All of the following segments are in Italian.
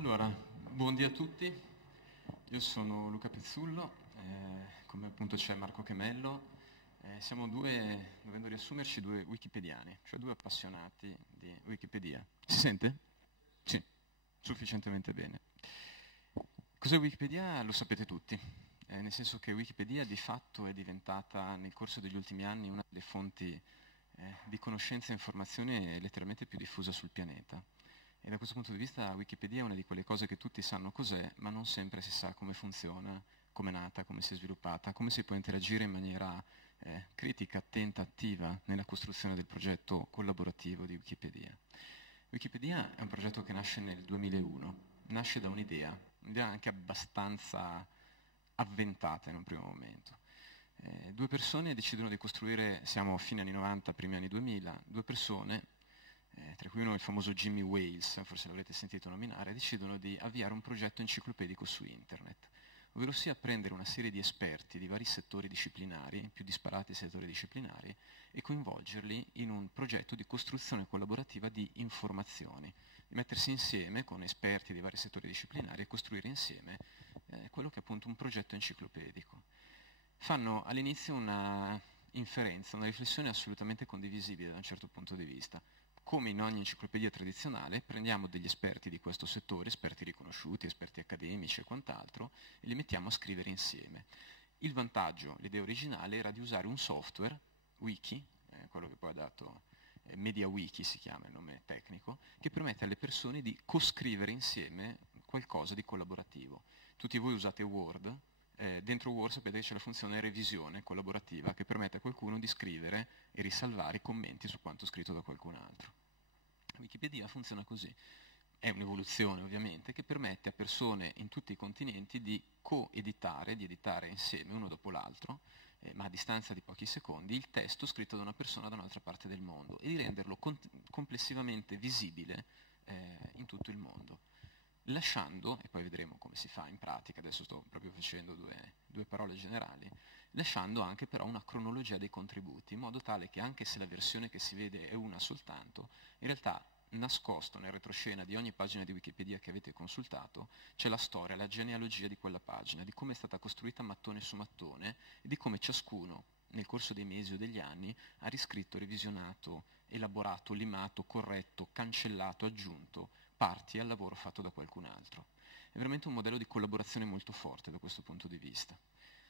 Allora, buondì a tutti, io sono Luca Pezzullo, come appunto c'è Marco Chemello, siamo dovendo riassumerci, due wikipediani, cioè due appassionati di Wikipedia. Si sente? Sì, sufficientemente bene. Cos'è Wikipedia? Lo sapete tutti, nel senso che Wikipedia di fatto è diventata nel corso degli ultimi anni una delle fonti di conoscenza e informazione letteralmente più diffusa sul pianeta. E da questo punto di vista Wikipedia è una di quelle cose che tutti sanno cos'è, ma non sempre si sa come funziona, come è nata, come si è sviluppata, come si può interagire in maniera critica, attenta, attiva nella costruzione del progetto collaborativo di Wikipedia. Wikipedia è un progetto che nasce nel 2001, nasce da un'idea anche abbastanza avventata in un primo momento. Due persone decidono di costruire, siamo a fine anni 90, primi anni 2000, due persone, tra cui uno il famoso Jimmy Wales, forse l'avrete sentito nominare, decidono di avviare un progetto enciclopedico su internet, ovvero sia prendere una serie di esperti di vari settori disciplinari, più disparati settori disciplinari, e coinvolgerli in un progetto di costruzione collaborativa di informazioni, di mettersi insieme con esperti di vari settori disciplinari e costruire insieme quello che è appunto un progetto enciclopedico. Fanno all'inizio una inferenza, una riflessione assolutamente condivisibile da un certo punto di vista. Come in ogni enciclopedia tradizionale, prendiamo degli esperti di questo settore, esperti riconosciuti, esperti accademici e quant'altro, e li mettiamo a scrivere insieme. Il vantaggio, l'idea originale, era di usare un software, Wiki, quello che poi ha dato MediaWiki, si chiama il nome tecnico, che permette alle persone di coscrivere insieme qualcosa di collaborativo. Tutti voi usate Word. Dentro Word sapete che c'è la funzione revisione collaborativa che permette a qualcuno di scrivere e risalvare i commenti su quanto scritto da qualcun altro. Wikipedia funziona così. È un'evoluzione ovviamente che permette a persone in tutti i continenti di coeditare, di editare insieme uno dopo l'altro, ma a distanza di pochi secondi, il testo scritto da una persona da un'altra parte del mondo e di renderlo complessivamente visibile in tutto il mondo. Lasciando, e poi vedremo come si fa in pratica, adesso sto proprio facendo due parole generali, lasciando anche però una cronologia dei contributi, in modo tale che anche se la versione che si vede è una soltanto, in realtà nascosto nel retroscena di ogni pagina di Wikipedia che avete consultato c'è la storia, la genealogia di quella pagina, di come è stata costruita mattone su mattone e di come ciascuno nel corso dei mesi o degli anni ha riscritto, revisionato, elaborato, limato, corretto, cancellato, aggiunto parti al lavoro fatto da qualcun altro. È veramente un modello di collaborazione molto forte da questo punto di vista,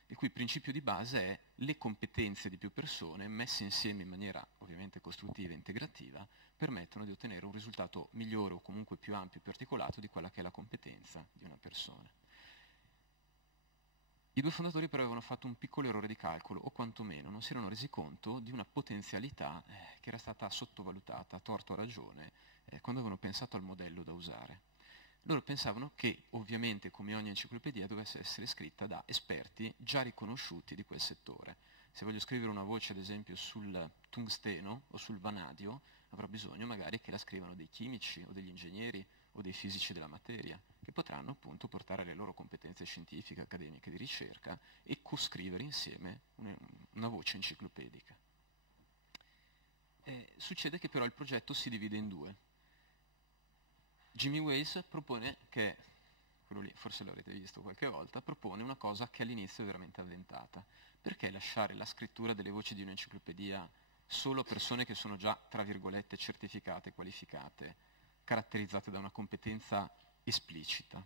il cui principio di base è le competenze di più persone messe insieme in maniera ovviamente costruttiva e integrativa permettono di ottenere un risultato migliore o comunque più ampio e più articolato di quella che è la competenza di una persona. I due fondatori però avevano fatto un piccolo errore di calcolo, o quantomeno non si erano resi conto di una potenzialità che era stata sottovalutata, a torto o a ragione, quando avevano pensato al modello da usare. Loro pensavano che, ovviamente, come ogni enciclopedia, dovesse essere scritta da esperti già riconosciuti di quel settore. Se voglio scrivere una voce, ad esempio, sul tungsteno o sul vanadio, avrò bisogno magari che la scrivano dei chimici o degli ingegneri o dei fisici della materia, che potranno appunto portare le loro competenze scientifiche, accademiche, di ricerca e coscrivere insieme una voce enciclopedica. Succede che però il progetto si divide in due. Jimmy Wales propone che, quello lì forse l'avrete visto qualche volta, propone una cosa che all'inizio è veramente avventata. Perché lasciare la scrittura delle voci di un'enciclopedia solo a persone che sono già, tra virgolette, certificate, qualificate, caratterizzate da una competenza esplicita?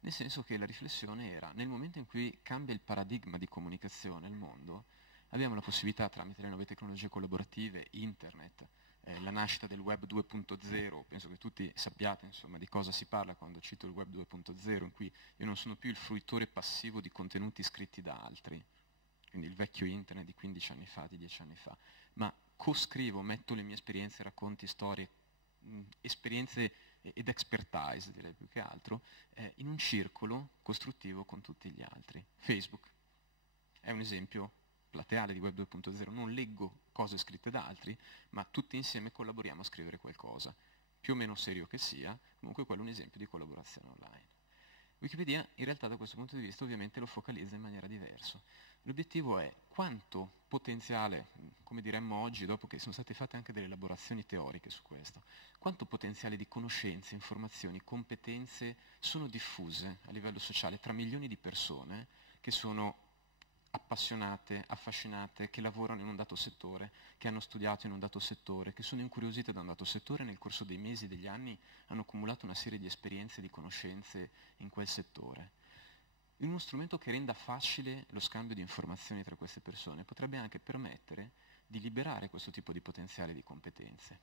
Nel senso che la riflessione era, nel momento in cui cambia il paradigma di comunicazione al mondo, abbiamo la possibilità, tramite le nuove tecnologie collaborative, internet, la nascita del web 2.0, penso che tutti sappiate insomma di cosa si parla quando cito il web 2.0, in cui io non sono più il fruitore passivo di contenuti scritti da altri, quindi il vecchio internet di 15 anni fa, di 10 anni fa, ma coscrivo, metto le mie esperienze, racconti, storie, esperienze ed expertise, direi più che altro, in un circolo costruttivo con tutti gli altri. Facebook è un esempio plateale di Web 2.0, non leggo cose scritte da altri, ma tutti insieme collaboriamo a scrivere qualcosa, più o meno serio che sia, comunque quello è un esempio di collaborazione online. Wikipedia in realtà da questo punto di vista ovviamente lo focalizza in maniera diversa. L'obiettivo è quanto potenziale, come diremmo oggi, dopo che sono state fatte anche delle elaborazioni teoriche su questo, quanto potenziale di conoscenze, informazioni, competenze sono diffuse a livello sociale tra milioni di persone che sono appassionate, affascinate, che lavorano in un dato settore, che hanno studiato in un dato settore, che sono incuriosite da un dato settore e nel corso dei mesi e degli anni hanno accumulato una serie di esperienze e di conoscenze in quel settore. In uno strumento che renda facile lo scambio di informazioni tra queste persone potrebbe anche permettere di liberare questo tipo di potenziale di competenze,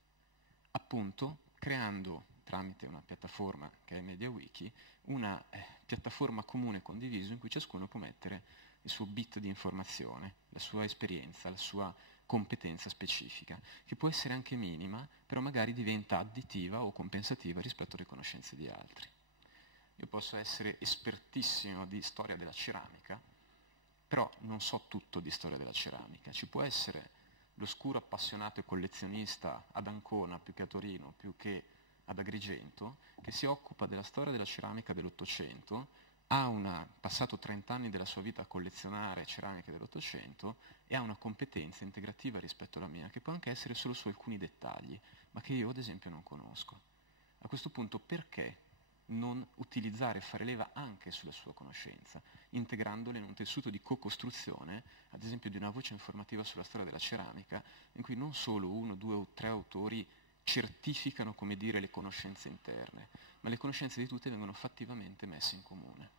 appunto creando tramite una piattaforma che è MediaWiki una piattaforma comune condivisa in cui ciascuno può mettere il suo bit di informazione, la sua esperienza, la sua competenza specifica, che può essere anche minima, però magari diventa additiva o compensativa rispetto alle conoscenze di altri. Io posso essere espertissimo di storia della ceramica, però non so tutto di storia della ceramica. Ci può essere l'oscuro appassionato e collezionista ad Ancona, più che a Torino, più che ad Agrigento, che si occupa della storia della ceramica dell'Ottocento, ha passato 30 anni della sua vita a collezionare ceramiche dell'Ottocento e ha una competenza integrativa rispetto alla mia, che può anche essere solo su alcuni dettagli, ma che io ad esempio non conosco. A questo punto perché non utilizzare e fare leva anche sulla sua conoscenza, integrandole in un tessuto di co-costruzione, ad esempio di una voce informativa sulla storia della ceramica, in cui non solo uno, due o tre autori certificano, come dire, le conoscenze interne, ma le conoscenze di tutte vengono fattivamente messe in comune.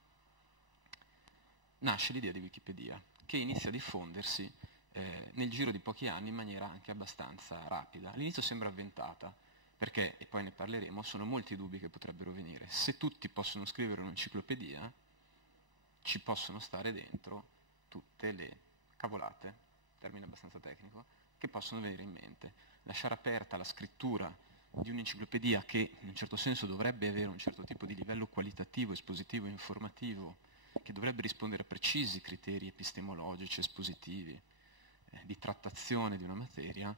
Nasce l'idea di Wikipedia, che inizia a diffondersi nel giro di pochi anni in maniera anche abbastanza rapida. All'inizio sembra avventata, perché, e poi ne parleremo, sono molti dubbi che potrebbero venire. Se tutti possono scrivere un'enciclopedia, ci possono stare dentro tutte le cavolate, termine abbastanza tecnico, che possono venire in mente. Lasciare aperta la scrittura di un'enciclopedia che in un certo senso dovrebbe avere un certo tipo di livello qualitativo, espositivo, informativo, che dovrebbe rispondere a precisi criteri epistemologici, espositivi, di trattazione di una materia,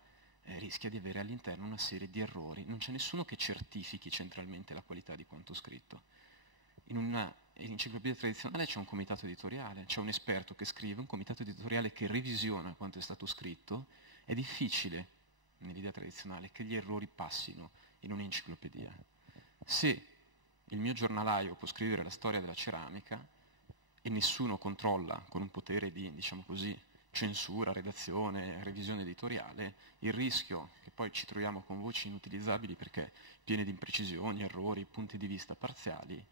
rischia di avere all'interno una serie di errori. Non c'è nessuno che certifichi centralmente la qualità di quanto scritto. In un'enciclopedia tradizionale c'è un comitato editoriale, c'è un esperto che scrive, un comitato editoriale che revisiona quanto è stato scritto. È difficile, nell'idea tradizionale, che gli errori passino in un'enciclopedia. Se il mio giornalaio può scrivere la storia della ceramica e nessuno controlla con un potere di, diciamo così, censura, redazione, revisione editoriale, il rischio che poi ci troviamo con voci inutilizzabili perché piene di imprecisioni, errori, punti di vista parziali,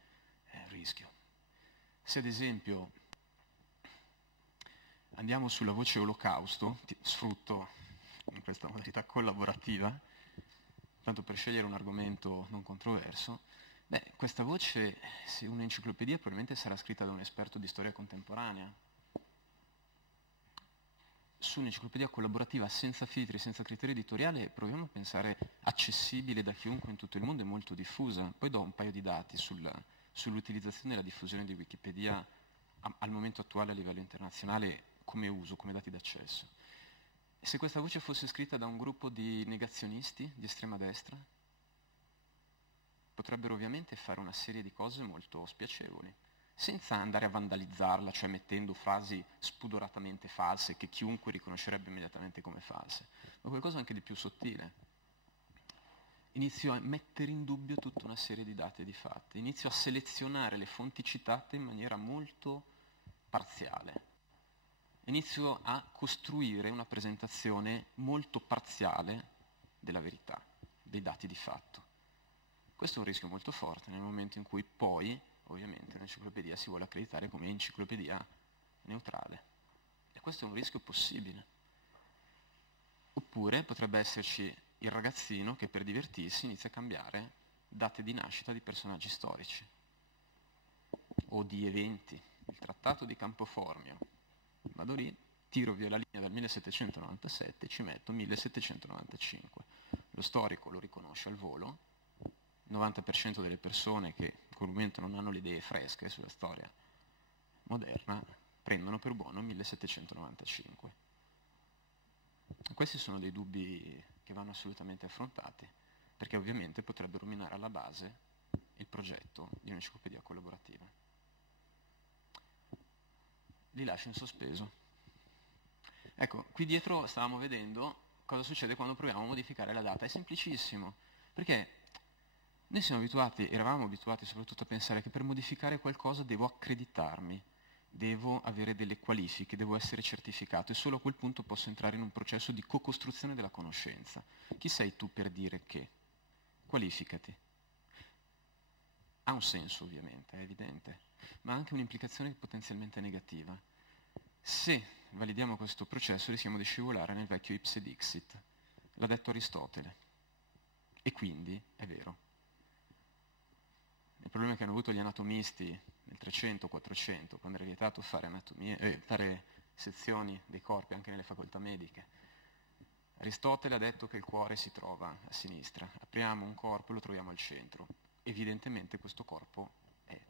è un rischio. Se ad esempio andiamo sulla voce olocausto, sfrutto in questa modalità collaborativa, tanto per scegliere un argomento non controverso, questa voce, se un'enciclopedia, probabilmente sarà scritta da un esperto di storia contemporanea. Su un'enciclopedia collaborativa senza filtri, senza criterio editoriale, proviamo a pensare accessibile da chiunque in tutto il mondo e molto diffusa. Poi do un paio di dati sull'utilizzazione e la diffusione di Wikipedia al momento attuale a livello internazionale come uso, come dati d'accesso. Se questa voce fosse scritta da un gruppo di negazionisti di estrema destra, potrebbero ovviamente fare una serie di cose molto spiacevoli, senza andare a vandalizzarla, cioè mettendo frasi spudoratamente false che chiunque riconoscerebbe immediatamente come false, ma qualcosa anche di più sottile. Inizio a mettere in dubbio tutta una serie di dati e di fatti, inizio a selezionare le fonti citate in maniera molto parziale, inizio a costruire una presentazione molto parziale della verità, dei dati di fatto. Questo è un rischio molto forte nel momento in cui poi, ovviamente, l'enciclopedia si vuole accreditare come enciclopedia neutrale. E questo è un rischio possibile. Oppure potrebbe esserci il ragazzino che per divertirsi inizia a cambiare date di nascita di personaggi storici o di eventi. Il trattato di Campoformio. Vado lì, tiro via la linea dal 1797 e ci metto 1795. Lo storico lo riconosce al volo. Il 90% delle persone che in quel momento non hanno le idee fresche sulla storia moderna prendono per buono 1795. Questi sono dei dubbi che vanno assolutamente affrontati, perché ovviamente potrebbero minare alla base il progetto di un'enciclopedia collaborativa. li lascio in sospeso. Ecco, qui dietro stavamo vedendo cosa succede quando proviamo a modificare la data. È semplicissimo, perché noi eravamo abituati soprattutto a pensare che per modificare qualcosa devo accreditarmi, devo avere delle qualifiche, devo essere certificato e solo a quel punto posso entrare in un processo di co-costruzione della conoscenza. Chi sei tu per dire che? Qualificati. Ha un senso ovviamente, è evidente, ma ha anche un'implicazione potenzialmente negativa. Se validiamo questo processo rischiamo di scivolare nel vecchio ipse dixit, l'ha detto Aristotele, e quindi è vero. Il problema che hanno avuto gli anatomisti nel 300-400, quando era vietato fare sezioni dei corpi anche nelle facoltà mediche. Aristotele ha detto che il cuore si trova a sinistra, apriamo un corpo e lo troviamo al centro. Evidentemente questo corpo è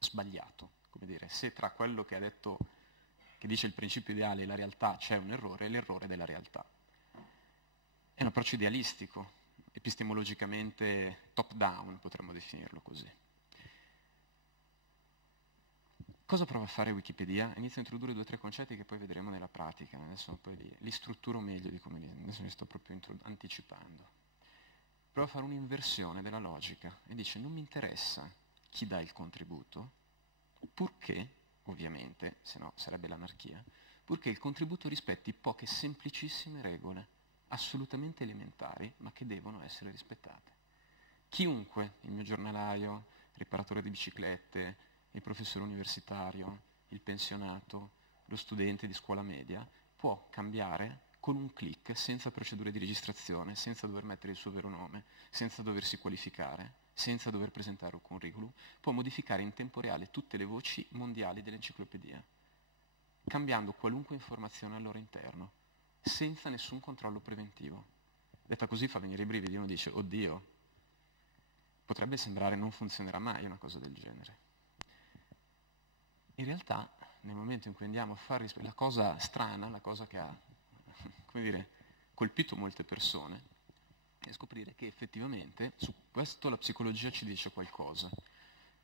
sbagliato, come dire, se tra quello che ha detto, che dice il principio ideale e la realtà c'è un errore, è l'errore della realtà. È un approccio idealistico, epistemologicamente top-down, potremmo definirlo così. Cosa prova a fare Wikipedia? Inizio a introdurre 2 o 3 concetti che poi vedremo nella pratica, adesso poi li strutturo meglio di come adesso li sto proprio anticipando. Prova a fare un'inversione della logica e dice non mi interessa chi dà il contributo, purché, ovviamente, se no sarebbe l'anarchia, purché il contributo rispetti poche semplicissime regole, assolutamente elementari, ma che devono essere rispettate. Chiunque, il mio giornalaio, il riparatore di biciclette, il professore universitario, il pensionato, lo studente di scuola media, può cambiare con un click, senza procedure di registrazione, senza dover mettere il suo vero nome, senza doversi qualificare, senza dover presentare un curriculum, può modificare in tempo reale tutte le voci mondiali dell'enciclopedia, cambiando qualunque informazione al loro interno, senza nessun controllo preventivo. Detta così fa venire i brividi, uno dice, oddio, potrebbe sembrare non funzionerà mai una cosa del genere. In realtà, nel momento in cui andiamo a fare la cosa strana, la cosa che ha, come dire, colpito molte persone, è scoprire che effettivamente su questo la psicologia ci dice qualcosa.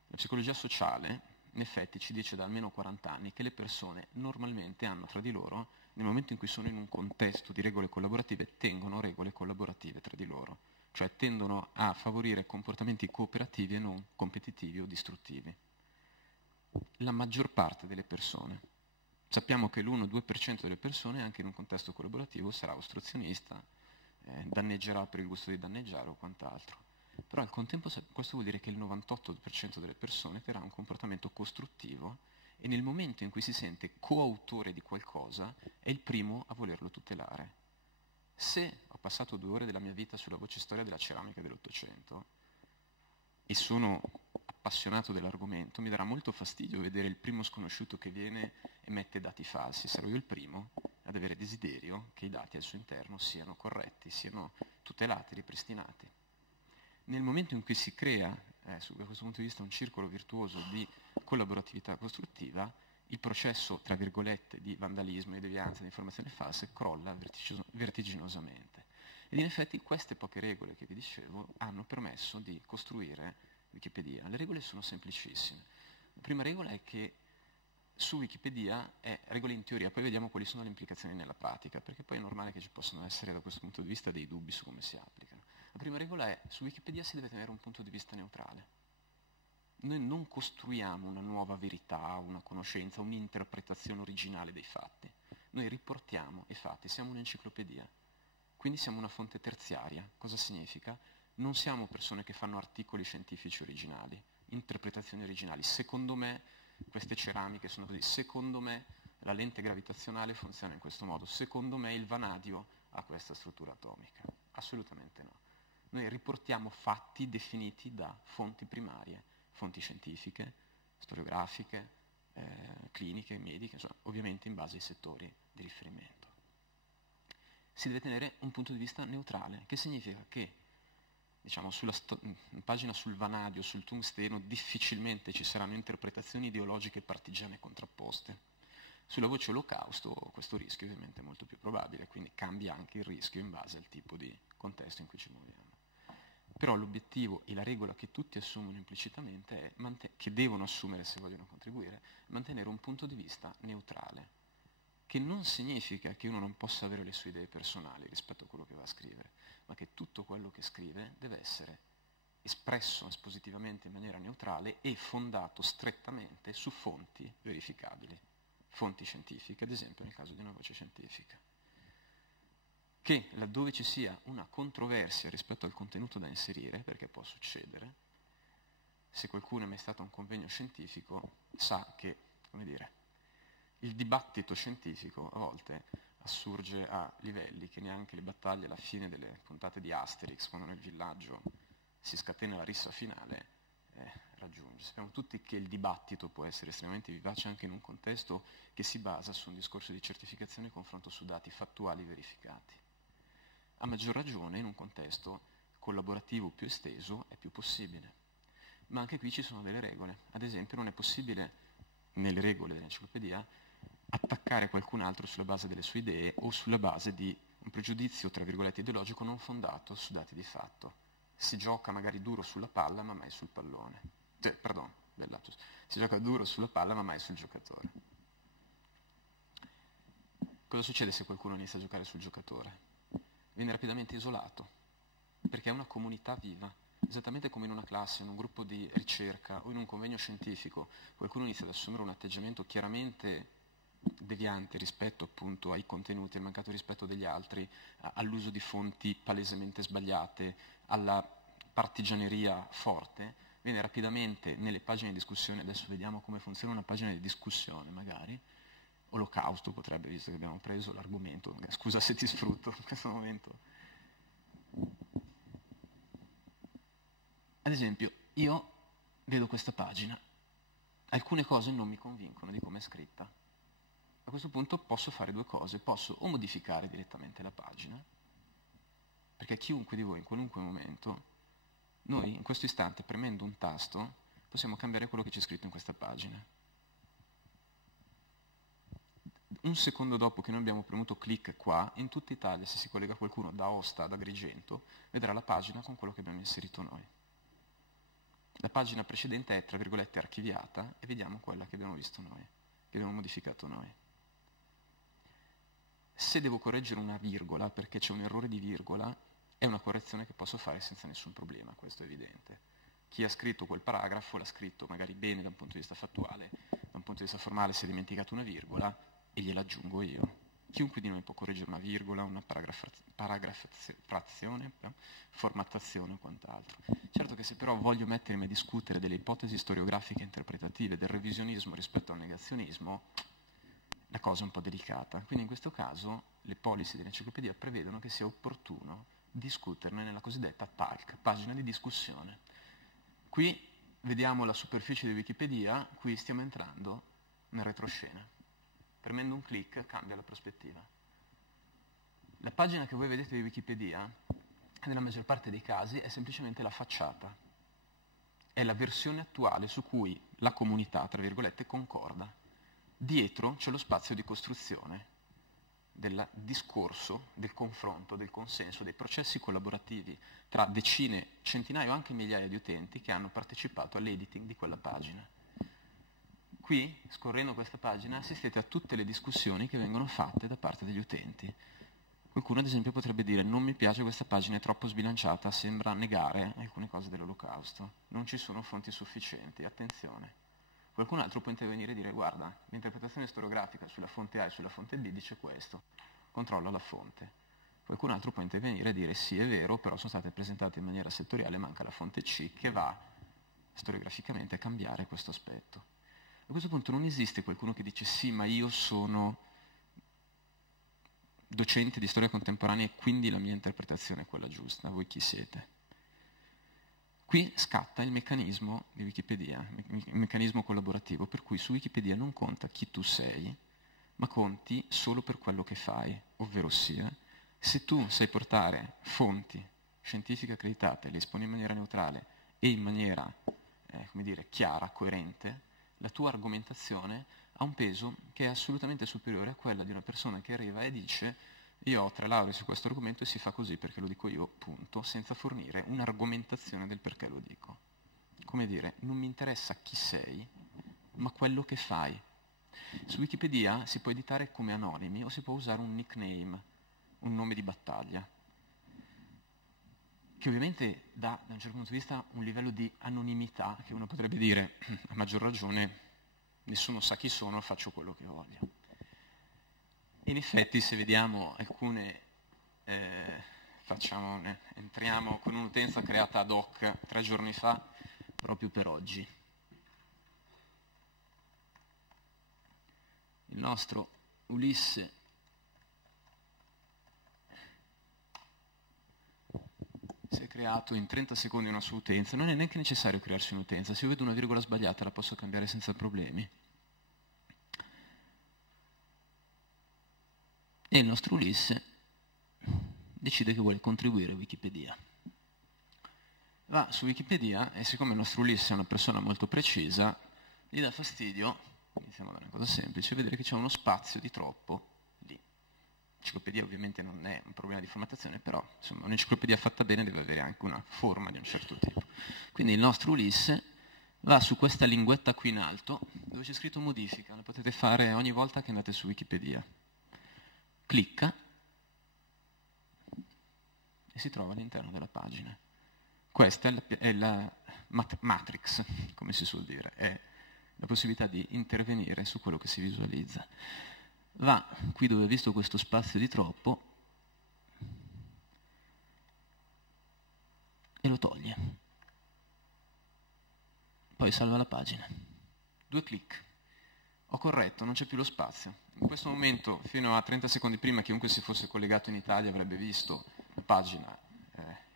La psicologia sociale, in effetti, ci dice da almeno 40 anni che le persone normalmente hanno tra di loro, nel momento in cui sono in un contesto di regole collaborative, tengono regole collaborative tra di loro, cioè tendono a favorire comportamenti cooperativi e non competitivi o distruttivi. La maggior parte delle persone. Sappiamo che l'1-2% delle persone, anche in un contesto collaborativo, sarà ostruzionista, danneggerà per il gusto di danneggiare o quant'altro. Però al contempo questo vuol dire che il 98% delle persone terrà un comportamento costruttivo e nel momento in cui si sente coautore di qualcosa è il primo a volerlo tutelare. Se ho passato 2 ore della mia vita sulla voce storia della ceramica dell'Ottocento e sono appassionato dell'argomento, mi darà molto fastidio vedere il primo sconosciuto che viene e mette dati falsi. Sarò io il primo ad avere desiderio che i dati al suo interno siano corretti, siano tutelati, ripristinati. Nel momento in cui si crea, da questo punto di vista, un circolo virtuoso di collaboratività costruttiva, il processo, tra virgolette, di vandalismo, di devianza, di informazione falsa crolla vertiginosamente. Ed in effetti queste poche regole che vi dicevo hanno permesso di costruire Wikipedia. Le regole sono semplicissime. La prima regola è che su Wikipedia è regole in teoria, poi vediamo quali sono le implicazioni nella pratica, perché poi è normale che ci possano essere da questo punto di vista dei dubbi su come si applicano. La prima regola è su Wikipedia si deve tenere un punto di vista neutrale. Noi non costruiamo una nuova verità, una conoscenza, un'interpretazione originale dei fatti. Noi riportiamo i fatti, siamo un'enciclopedia, quindi siamo una fonte terziaria. Cosa significa? Non siamo persone che fanno articoli scientifici originali, interpretazioni originali. Secondo me queste ceramiche sono così, secondo me la lente gravitazionale funziona in questo modo, secondo me il vanadio ha questa struttura atomica. Assolutamente no. Noi riportiamo fatti definiti da fonti primarie, fonti scientifiche, storiografiche, cliniche, mediche, insomma, ovviamente in base ai settori di riferimento. Si deve tenere un punto di vista neutrale, che significa che diciamo, sulla pagina sul vanadio, sul tungsteno, difficilmente ci saranno interpretazioni ideologiche partigiane contrapposte. Sulla voce olocausto questo rischio ovviamente è molto più probabile, quindi cambia anche il rischio in base al tipo di contesto in cui ci muoviamo. Però l'obiettivo e la regola che tutti assumono implicitamente è, che devono assumere se vogliono contribuire, mantenere un punto di vista neutrale, che non significa che uno non possa avere le sue idee personali rispetto a quello che va a scrivere, ma che tutto quello che scrive deve essere espresso espositivamente in maniera neutrale e fondato strettamente su fonti verificabili, fonti scientifiche, ad esempio nel caso di una voce scientifica. Che laddove ci sia una controversia rispetto al contenuto da inserire, perché può succedere, se qualcuno è mai stato a un convegno scientifico sa che, come dire, il dibattito scientifico a volte assurge a livelli che neanche le battaglie alla fine delle puntate di Asterix, quando nel villaggio si scatena la rissa finale, raggiunge. Sappiamo tutti che il dibattito può essere estremamente vivace anche in un contesto che si basa su un discorso di certificazione e confronto su dati fattuali verificati. A maggior ragione in un contesto collaborativo più esteso è più possibile. Ma anche qui ci sono delle regole. Ad esempio non è possibile, nelle regole dell'enciclopedia, attaccare qualcun altro sulla base delle sue idee o sulla base di un pregiudizio, tra virgolette, ideologico non fondato su dati di fatto. Si gioca magari duro sulla palla ma mai sul pallone. Si gioca duro sulla palla ma mai sul giocatore. Cosa succede se qualcuno inizia a giocare sul giocatore? Viene rapidamente isolato, perché è una comunità viva, esattamente come in una classe, in un gruppo di ricerca o in un convegno scientifico, qualcuno inizia ad assumere un atteggiamento chiaramente deviante rispetto appunto ai contenuti, al mancato rispetto degli altri, all'uso di fonti palesemente sbagliate, alla partigianeria forte, viene rapidamente nelle pagine di discussione, adesso vediamo come funziona una pagina di discussione magari, Olocausto potrebbe, visto che abbiamo preso l'argomento, scusa se ti sfrutto in questo momento. Ad esempio, io vedo questa pagina, alcune cose non mi convincono di come è scritta. A questo punto posso fare due cose, posso o modificare direttamente la pagina, perché chiunque di voi in qualunque momento, noi in questo istante premendo un tasto, possiamo cambiare quello che c'è scritto in questa pagina. Un secondo dopo che noi abbiamo premuto clic qua, in tutta Italia, se si collega qualcuno da Aosta ad Agrigento, vedrà la pagina con quello che abbiamo inserito noi. La pagina precedente è, tra virgolette, archiviata e vediamo quella che abbiamo visto noi, che abbiamo modificato noi. Se devo correggere una virgola, perché c'è un errore di virgola, è una correzione che posso fare senza nessun problema, questo è evidente. Chi ha scritto quel paragrafo l'ha scritto magari bene da un punto di vista fattuale, da un punto di vista formale si è dimenticato una virgola, e gliela aggiungo io. Chiunque di noi può correggere una virgola, una paragrafazione, formattazione o quant'altro. Certo che se però voglio mettermi a discutere delle ipotesi storiografiche interpretative, del revisionismo rispetto al negazionismo, la cosa è un po' delicata. Quindi in questo caso le policy dell'enciclopedia prevedono che sia opportuno discuterne nella cosiddetta PALC, pagina di discussione. Qui vediamo la superficie di Wikipedia, qui stiamo entrando nel retroscena. Premendo un clic cambia la prospettiva. La pagina che voi vedete di Wikipedia, nella maggior parte dei casi, è semplicemente la facciata. È la versione attuale su cui la comunità, tra virgolette, concorda. Dietro c'è lo spazio di costruzione del discorso, del confronto, del consenso, dei processi collaborativi tra decine, centinaia o anche migliaia di utenti che hanno partecipato all'editing di quella pagina. Qui, scorrendo questa pagina, assistete a tutte le discussioni che vengono fatte da parte degli utenti. Qualcuno, ad esempio, potrebbe dire non mi piace questa pagina, è troppo sbilanciata, sembra negare alcune cose dell'Olocausto, non ci sono fonti sufficienti, attenzione. Qualcun altro può intervenire e dire guarda, l'interpretazione storiografica sulla fonte A e sulla fonte B dice questo, controlla la fonte. Qualcun altro può intervenire e dire sì, è vero, però sono state presentate in maniera settoriale, manca la fonte C che va storiograficamente a cambiare questo aspetto. A questo punto non esiste qualcuno che dice sì, ma io sono docente di storia contemporanea e quindi la mia interpretazione è quella giusta. Voi chi siete? Qui scatta il meccanismo di Wikipedia, il meccanismo collaborativo, per cui su Wikipedia non conta chi tu sei, ma conti solo per quello che fai, ovvero sia, se tu sai portare fonti scientifiche accreditate, le esponi in maniera neutrale e in maniera, chiara, coerente, la tua argomentazione ha un peso che è assolutamente superiore a quella di una persona che arriva e dice Io ho 3 lauree su questo argomento e si fa così perché lo dico io, punto, senza fornire un'argomentazione del perché lo dico. Come dire, non mi interessa chi sei, ma quello che fai. Su Wikipedia si può editare come anonimi o si può usare un nickname, un nome di battaglia, che ovviamente dà, da un certo punto di vista, un livello di anonimità che uno potrebbe dire, a maggior ragione, nessuno sa chi sono, faccio quello che voglio. In effetti, se vediamo alcune, entriamo con un'utenza creata ad hoc 3 giorni fa, proprio per oggi. Il nostro Ulisse si è creato in 30 secondi una sua utenza, non è neanche necessario crearsi un'utenza, se io vedo una virgola sbagliata la posso cambiare senza problemi. E il nostro Ulisse decide che vuole contribuire a Wikipedia. Va su Wikipedia e siccome il nostro Ulisse è una persona molto precisa, gli dà fastidio, iniziamo da una cosa semplice, vedere che c'è uno spazio di troppo lì. L'enciclopedia ovviamente non è un problema di formattazione, però insomma, un'enciclopedia fatta bene deve avere anche una forma di un certo tipo. Quindi il nostro Ulisse va su questa linguetta qui in alto, dove c'è scritto modifica, la potete fare ogni volta che andate su Wikipedia. Clicca e si trova all'interno della pagina. Questa è la matrix, come si suol dire, è la possibilità di intervenire su quello che si visualizza. Va qui dove ha visto questo spazio di troppo e lo toglie. Poi salva la pagina. 2 clic. Ho corretto, non c'è più lo spazio. In questo momento, fino a 30 secondi prima, chiunque si fosse collegato in Italia avrebbe visto la pagina,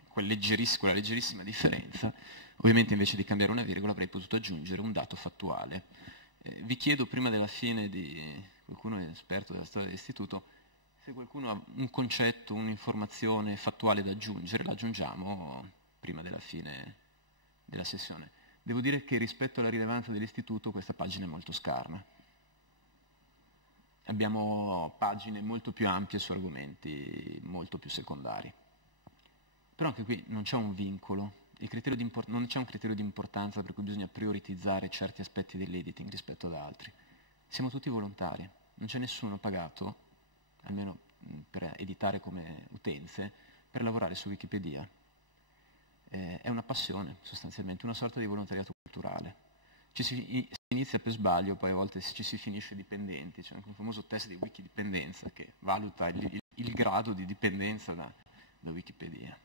quella leggerissima differenza. Ovviamente invece di cambiare una virgola avrei potuto aggiungere un dato fattuale. Vi chiedo prima della fine di qualcuno è esperto della storia dell'istituto, se qualcuno ha un concetto, un'informazione fattuale da aggiungere, la aggiungiamo prima della fine della sessione. Devo dire che rispetto alla rilevanza dell'istituto questa pagina è molto scarna. Abbiamo pagine molto più ampie su argomenti molto più secondari. Però anche qui non c'è un vincolo, non c'è un criterio di importanza per cui bisogna prioritizzare certi aspetti dell'editing rispetto ad altri. Siamo tutti volontari, non c'è nessuno pagato, almeno per editare come utenze, per lavorare su Wikipedia. È una passione, sostanzialmente, una sorta di volontariato culturale. Si inizia per sbaglio, poi a volte ci si finisce dipendenti, c'è anche un famoso test di wikidipendenza che valuta il grado di dipendenza da Wikipedia.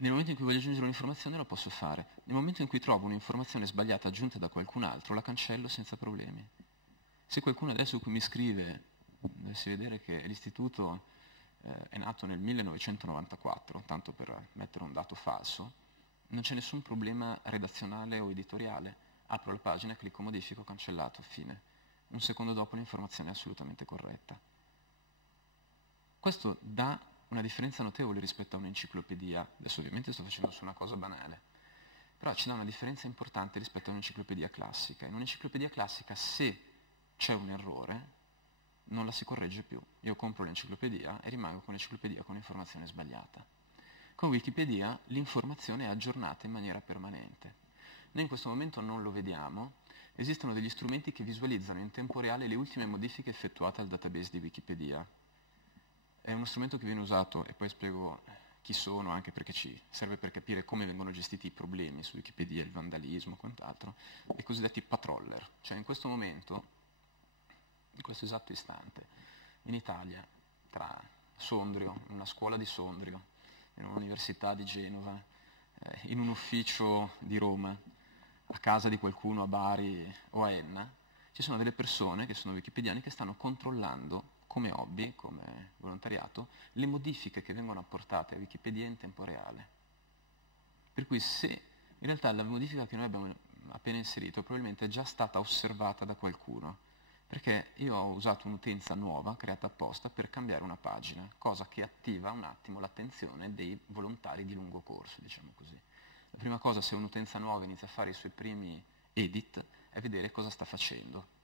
Nel momento in cui voglio aggiungere un'informazione lo posso fare. Nel momento in cui trovo un'informazione sbagliata aggiunta da qualcun altro, la cancello senza problemi. Se qualcuno adesso qui mi scrive, dovessi vedere che l'istituto è nato nel 1994, tanto per mettere un dato falso, non c'è nessun problema redazionale o editoriale. Apro la pagina, clicco modifico, cancellato, fine. Un secondo dopo l'informazione è assolutamente corretta. Questo dà una differenza notevole rispetto a un'enciclopedia. Adesso ovviamente sto facendo su una cosa banale, però ci dà una differenza importante rispetto a un'enciclopedia classica. In un'enciclopedia classica, se c'è un errore, non la si corregge più. Io compro l'enciclopedia e rimango con l'enciclopedia con l'informazione sbagliata. Con Wikipedia l'informazione è aggiornata in maniera permanente. Noi in questo momento non lo vediamo. Esistono degli strumenti che visualizzano in tempo reale le ultime modifiche effettuate al database di Wikipedia. È uno strumento che viene usato, e poi spiego chi sono, anche perché ci serve per capire come vengono gestiti i problemi su Wikipedia, il vandalismo e quant'altro, i cosiddetti patroller. Cioè in questo momento, in questo esatto istante, in Italia, tra Sondrio, una scuola di Sondrio, in un'università di Genova, in un ufficio di Roma, a casa di qualcuno a Bari o a Enna, ci sono delle persone che sono wikipediani che stanno controllando come hobby, come volontariato, le modifiche che vengono apportate a Wikipedia in tempo reale. Per cui se in realtà la modifica che noi abbiamo appena inserito probabilmente è già stata osservata da qualcuno, perché io ho usato un'utenza nuova, creata apposta, per cambiare una pagina, cosa che attiva un attimo l'attenzione dei volontari di lungo corso, diciamo così. La prima cosa, se un'utenza nuova inizia a fare i suoi primi edit, è vedere cosa sta facendo.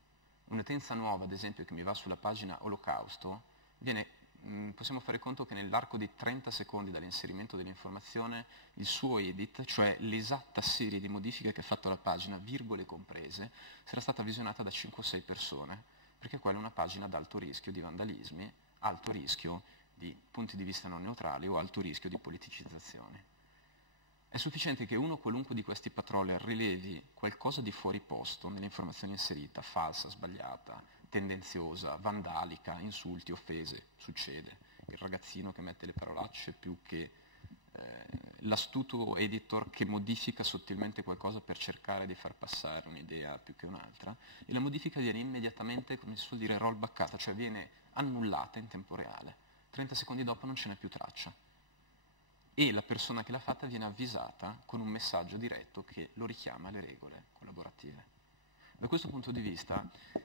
Un'utenza nuova, ad esempio, che mi va sulla pagina Olocausto, possiamo fare conto che nell'arco di 30 secondi dall'inserimento dell'informazione, il suo edit, cioè l'esatta serie di modifiche che ha fatto alla pagina, virgole comprese, sarà stata visionata da 5 o 6 persone, perché quella è una pagina ad alto rischio di vandalismi, alto rischio di punti di vista non neutrali o alto rischio di politicizzazione. È sufficiente che uno qualunque di questi patroller rilevi qualcosa di fuori posto nell'informazione inserita, falsa, sbagliata, tendenziosa, vandalica, insulti, offese, succede. Il ragazzino che mette le parolacce più che l'astuto editor che modifica sottilmente qualcosa per cercare di far passare un'idea più che un'altra, e la modifica viene immediatamente, come si suol dire, rollbackata, cioè viene annullata in tempo reale. 30 secondi dopo non ce n'è più traccia. E la persona che l'ha fatta viene avvisata con un messaggio diretto che lo richiama alle regole collaborative. Da questo punto di vista,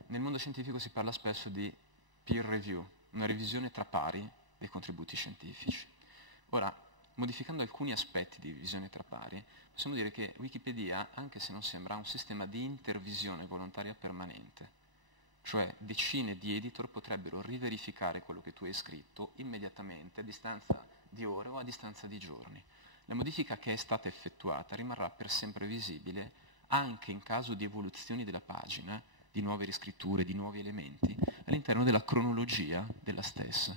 nel mondo scientifico si parla spesso di peer review, una revisione tra pari dei contributi scientifici. Ora, modificando alcuni aspetti di visione tra pari, possiamo dire che Wikipedia, anche se non sembra, ha un sistema di intervisione volontaria permanente, cioè decine di editor potrebbero riverificare quello che tu hai scritto immediatamente a distanza di ore o a distanza di giorni. La modifica che è stata effettuata rimarrà per sempre visibile anche in caso di evoluzioni della pagina, di nuove riscritture, di nuovi elementi, all'interno della cronologia della stessa.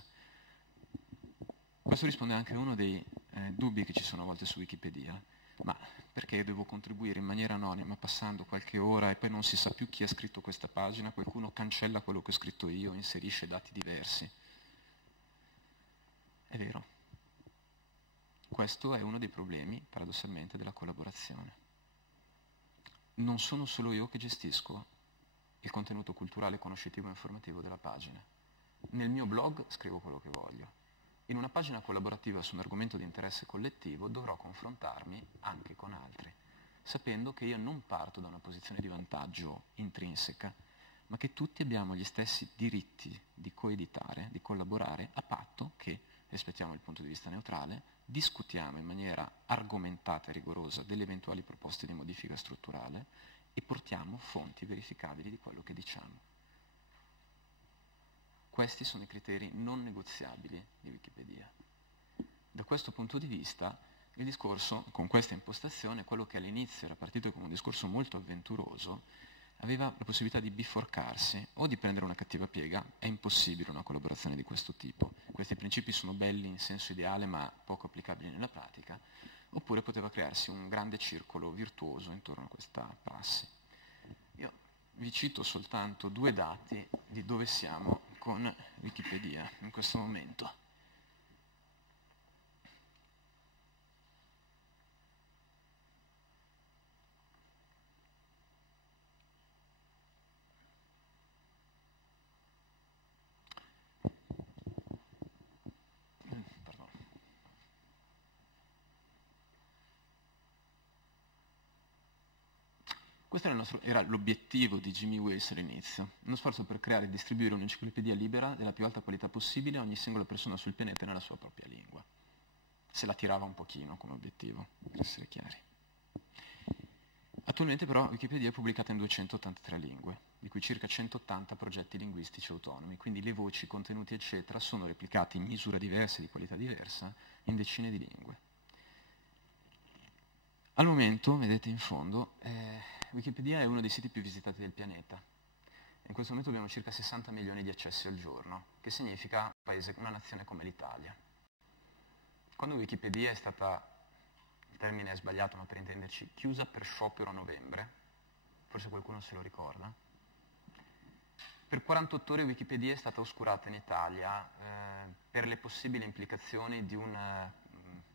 Questo risponde anche a uno dei dubbi che ci sono a volte su Wikipedia. Ma perché io devo contribuire in maniera anonima passando qualche ora e poi non si sa più chi ha scritto questa pagina, qualcuno cancella quello che ho scritto io, inserisce dati diversi? È vero. Questo è uno dei problemi, paradossalmente, della collaborazione. Non sono solo io che gestisco il contenuto culturale, conoscitivo e informativo della pagina. Nel mio blog scrivo quello che voglio. In una pagina collaborativa su un argomento di interesse collettivo dovrò confrontarmi anche con altri, sapendo che io non parto da una posizione di vantaggio intrinseca, ma che tutti abbiamo gli stessi diritti di coeditare, di collaborare, a patto che rispettiamo il punto di vista neutrale, discutiamo in maniera argomentata e rigorosa delle eventuali proposte di modifica strutturale e portiamo fonti verificabili di quello che diciamo. Questi sono i criteri non negoziabili di Wikipedia. Da questo punto di vista, il discorso, con questa impostazione, quello che all'inizio era partito come un discorso molto avventuroso, aveva la possibilità di biforcarsi o di prendere una cattiva piega. È impossibile una collaborazione di questo tipo. Questi principi sono belli in senso ideale ma poco applicabili nella pratica, oppure poteva crearsi un grande circolo virtuoso intorno a questa prassi. Io vi cito soltanto 2 dati di dove siamo con Wikipedia in questo momento. Questo era l'obiettivo di Jimmy Wales all'inizio, uno sforzo per creare e distribuire un'enciclopedia libera della più alta qualità possibile a ogni singola persona sul pianeta nella sua propria lingua. Se la tirava un pochino come obiettivo, per essere chiari. Attualmente però Wikipedia è pubblicata in 283 lingue, di cui circa 180 progetti linguistici autonomi, quindi le voci, i contenuti eccetera sono replicati in misura diversa e di qualità diversa in decine di lingue. Al momento, vedete in fondo, Wikipedia è uno dei siti più visitati del pianeta. In questo momento abbiamo circa 60 milioni di accessi al giorno, che significa un paese, una nazione come l'Italia. Quando Wikipedia è stata, il termine è sbagliato ma per intenderci, chiusa per sciopero a novembre, forse qualcuno se lo ricorda, per 48 ore Wikipedia è stata oscurata in Italia per le possibili implicazioni di un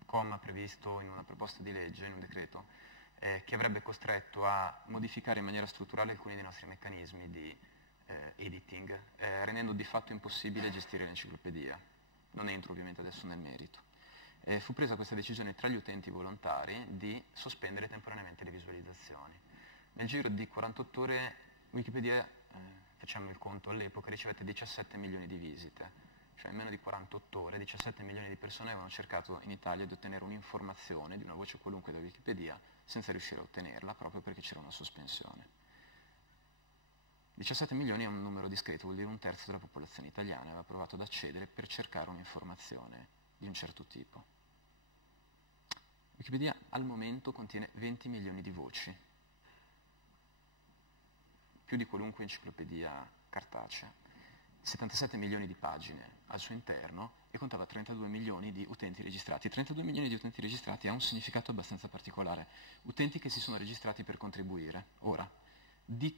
comma previsto in una proposta di legge, in un decreto, che avrebbe costretto a modificare in maniera strutturale alcuni dei nostri meccanismi di editing, rendendo di fatto impossibile gestire l'enciclopedia. Non entro ovviamente adesso nel merito. Fu presa questa decisione tra gli utenti volontari di sospendere temporaneamente le visualizzazioni. Nel giro di 48 ore Wikipedia, facciamo il conto, all'epoca ricevette 17 milioni di visite. Cioè in meno di 48 ore 17 milioni di persone avevano cercato in Italia di ottenere un'informazione di una voce qualunque da Wikipedia senza riuscire a ottenerla proprio perché c'era una sospensione. 17 milioni è un numero discreto, vuol dire un terzo della popolazione italiana aveva provato ad accedere per cercare un'informazione di un certo tipo. Wikipedia al momento contiene 20 milioni di voci, più di qualunque enciclopedia cartacea, 77 milioni di pagine al suo interno e contava 32 milioni di utenti registrati. 32 milioni di utenti registrati ha un significato abbastanza particolare, utenti che si sono registrati per contribuire. Ora, di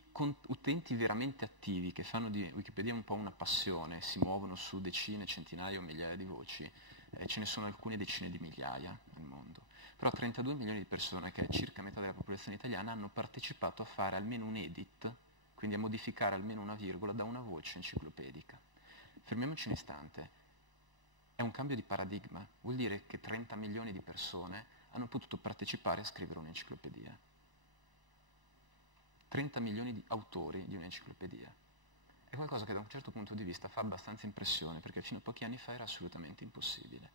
utenti veramente attivi che fanno di Wikipedia un po' una passione, si muovono su decine, centinaia o migliaia di voci, ce ne sono alcune decine di migliaia nel mondo. Però 32 milioni di persone, che è circa metà della popolazione italiana, hanno partecipato a fare almeno un edit, quindi a modificare almeno una virgola da una voce enciclopedica. Fermiamoci un istante. È un cambio di paradigma. Vuol dire che 30 milioni di persone hanno potuto partecipare a scrivere un'enciclopedia. 30 milioni di autori di un'enciclopedia. È qualcosa che da un certo punto di vista fa abbastanza impressione, perché fino a pochi anni fa era assolutamente impossibile.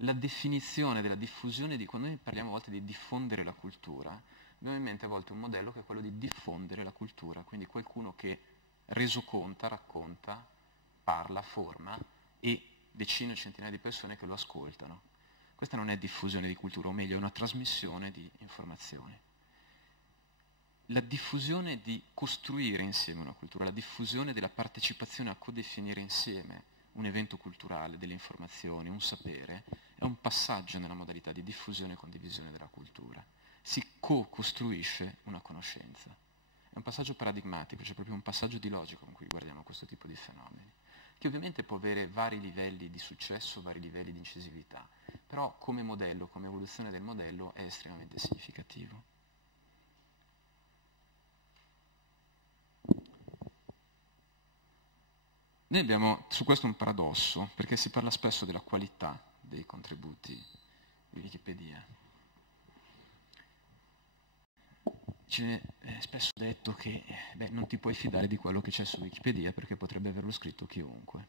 La definizione della diffusione quando noi parliamo a volte di diffondere la cultura, abbiamo in mente a volte un modello che è quello di diffondere la cultura, quindi qualcuno che resoconta, racconta, parla, forma e decine o centinaia di persone che lo ascoltano. Questa non è diffusione di cultura, o meglio, è una trasmissione di informazioni. La diffusione di costruire insieme una cultura, la diffusione della partecipazione a codefinire insieme un evento culturale, delle informazioni, un sapere, è un passaggio nella modalità di diffusione e condivisione della cultura. Si co-costruisce una conoscenza. È un passaggio paradigmatico, cioè proprio un passaggio di logica con cui guardiamo questo tipo di fenomeni, che ovviamente può avere vari livelli di successo, vari livelli di incisività, però come modello, come evoluzione del modello è estremamente significativo. Noi abbiamo su questo un paradosso, perché si parla spesso della qualità dei contributi di Wikipedia. Ci è spesso detto che non ti puoi fidare di quello che c'è su Wikipedia perché potrebbe averlo scritto chiunque.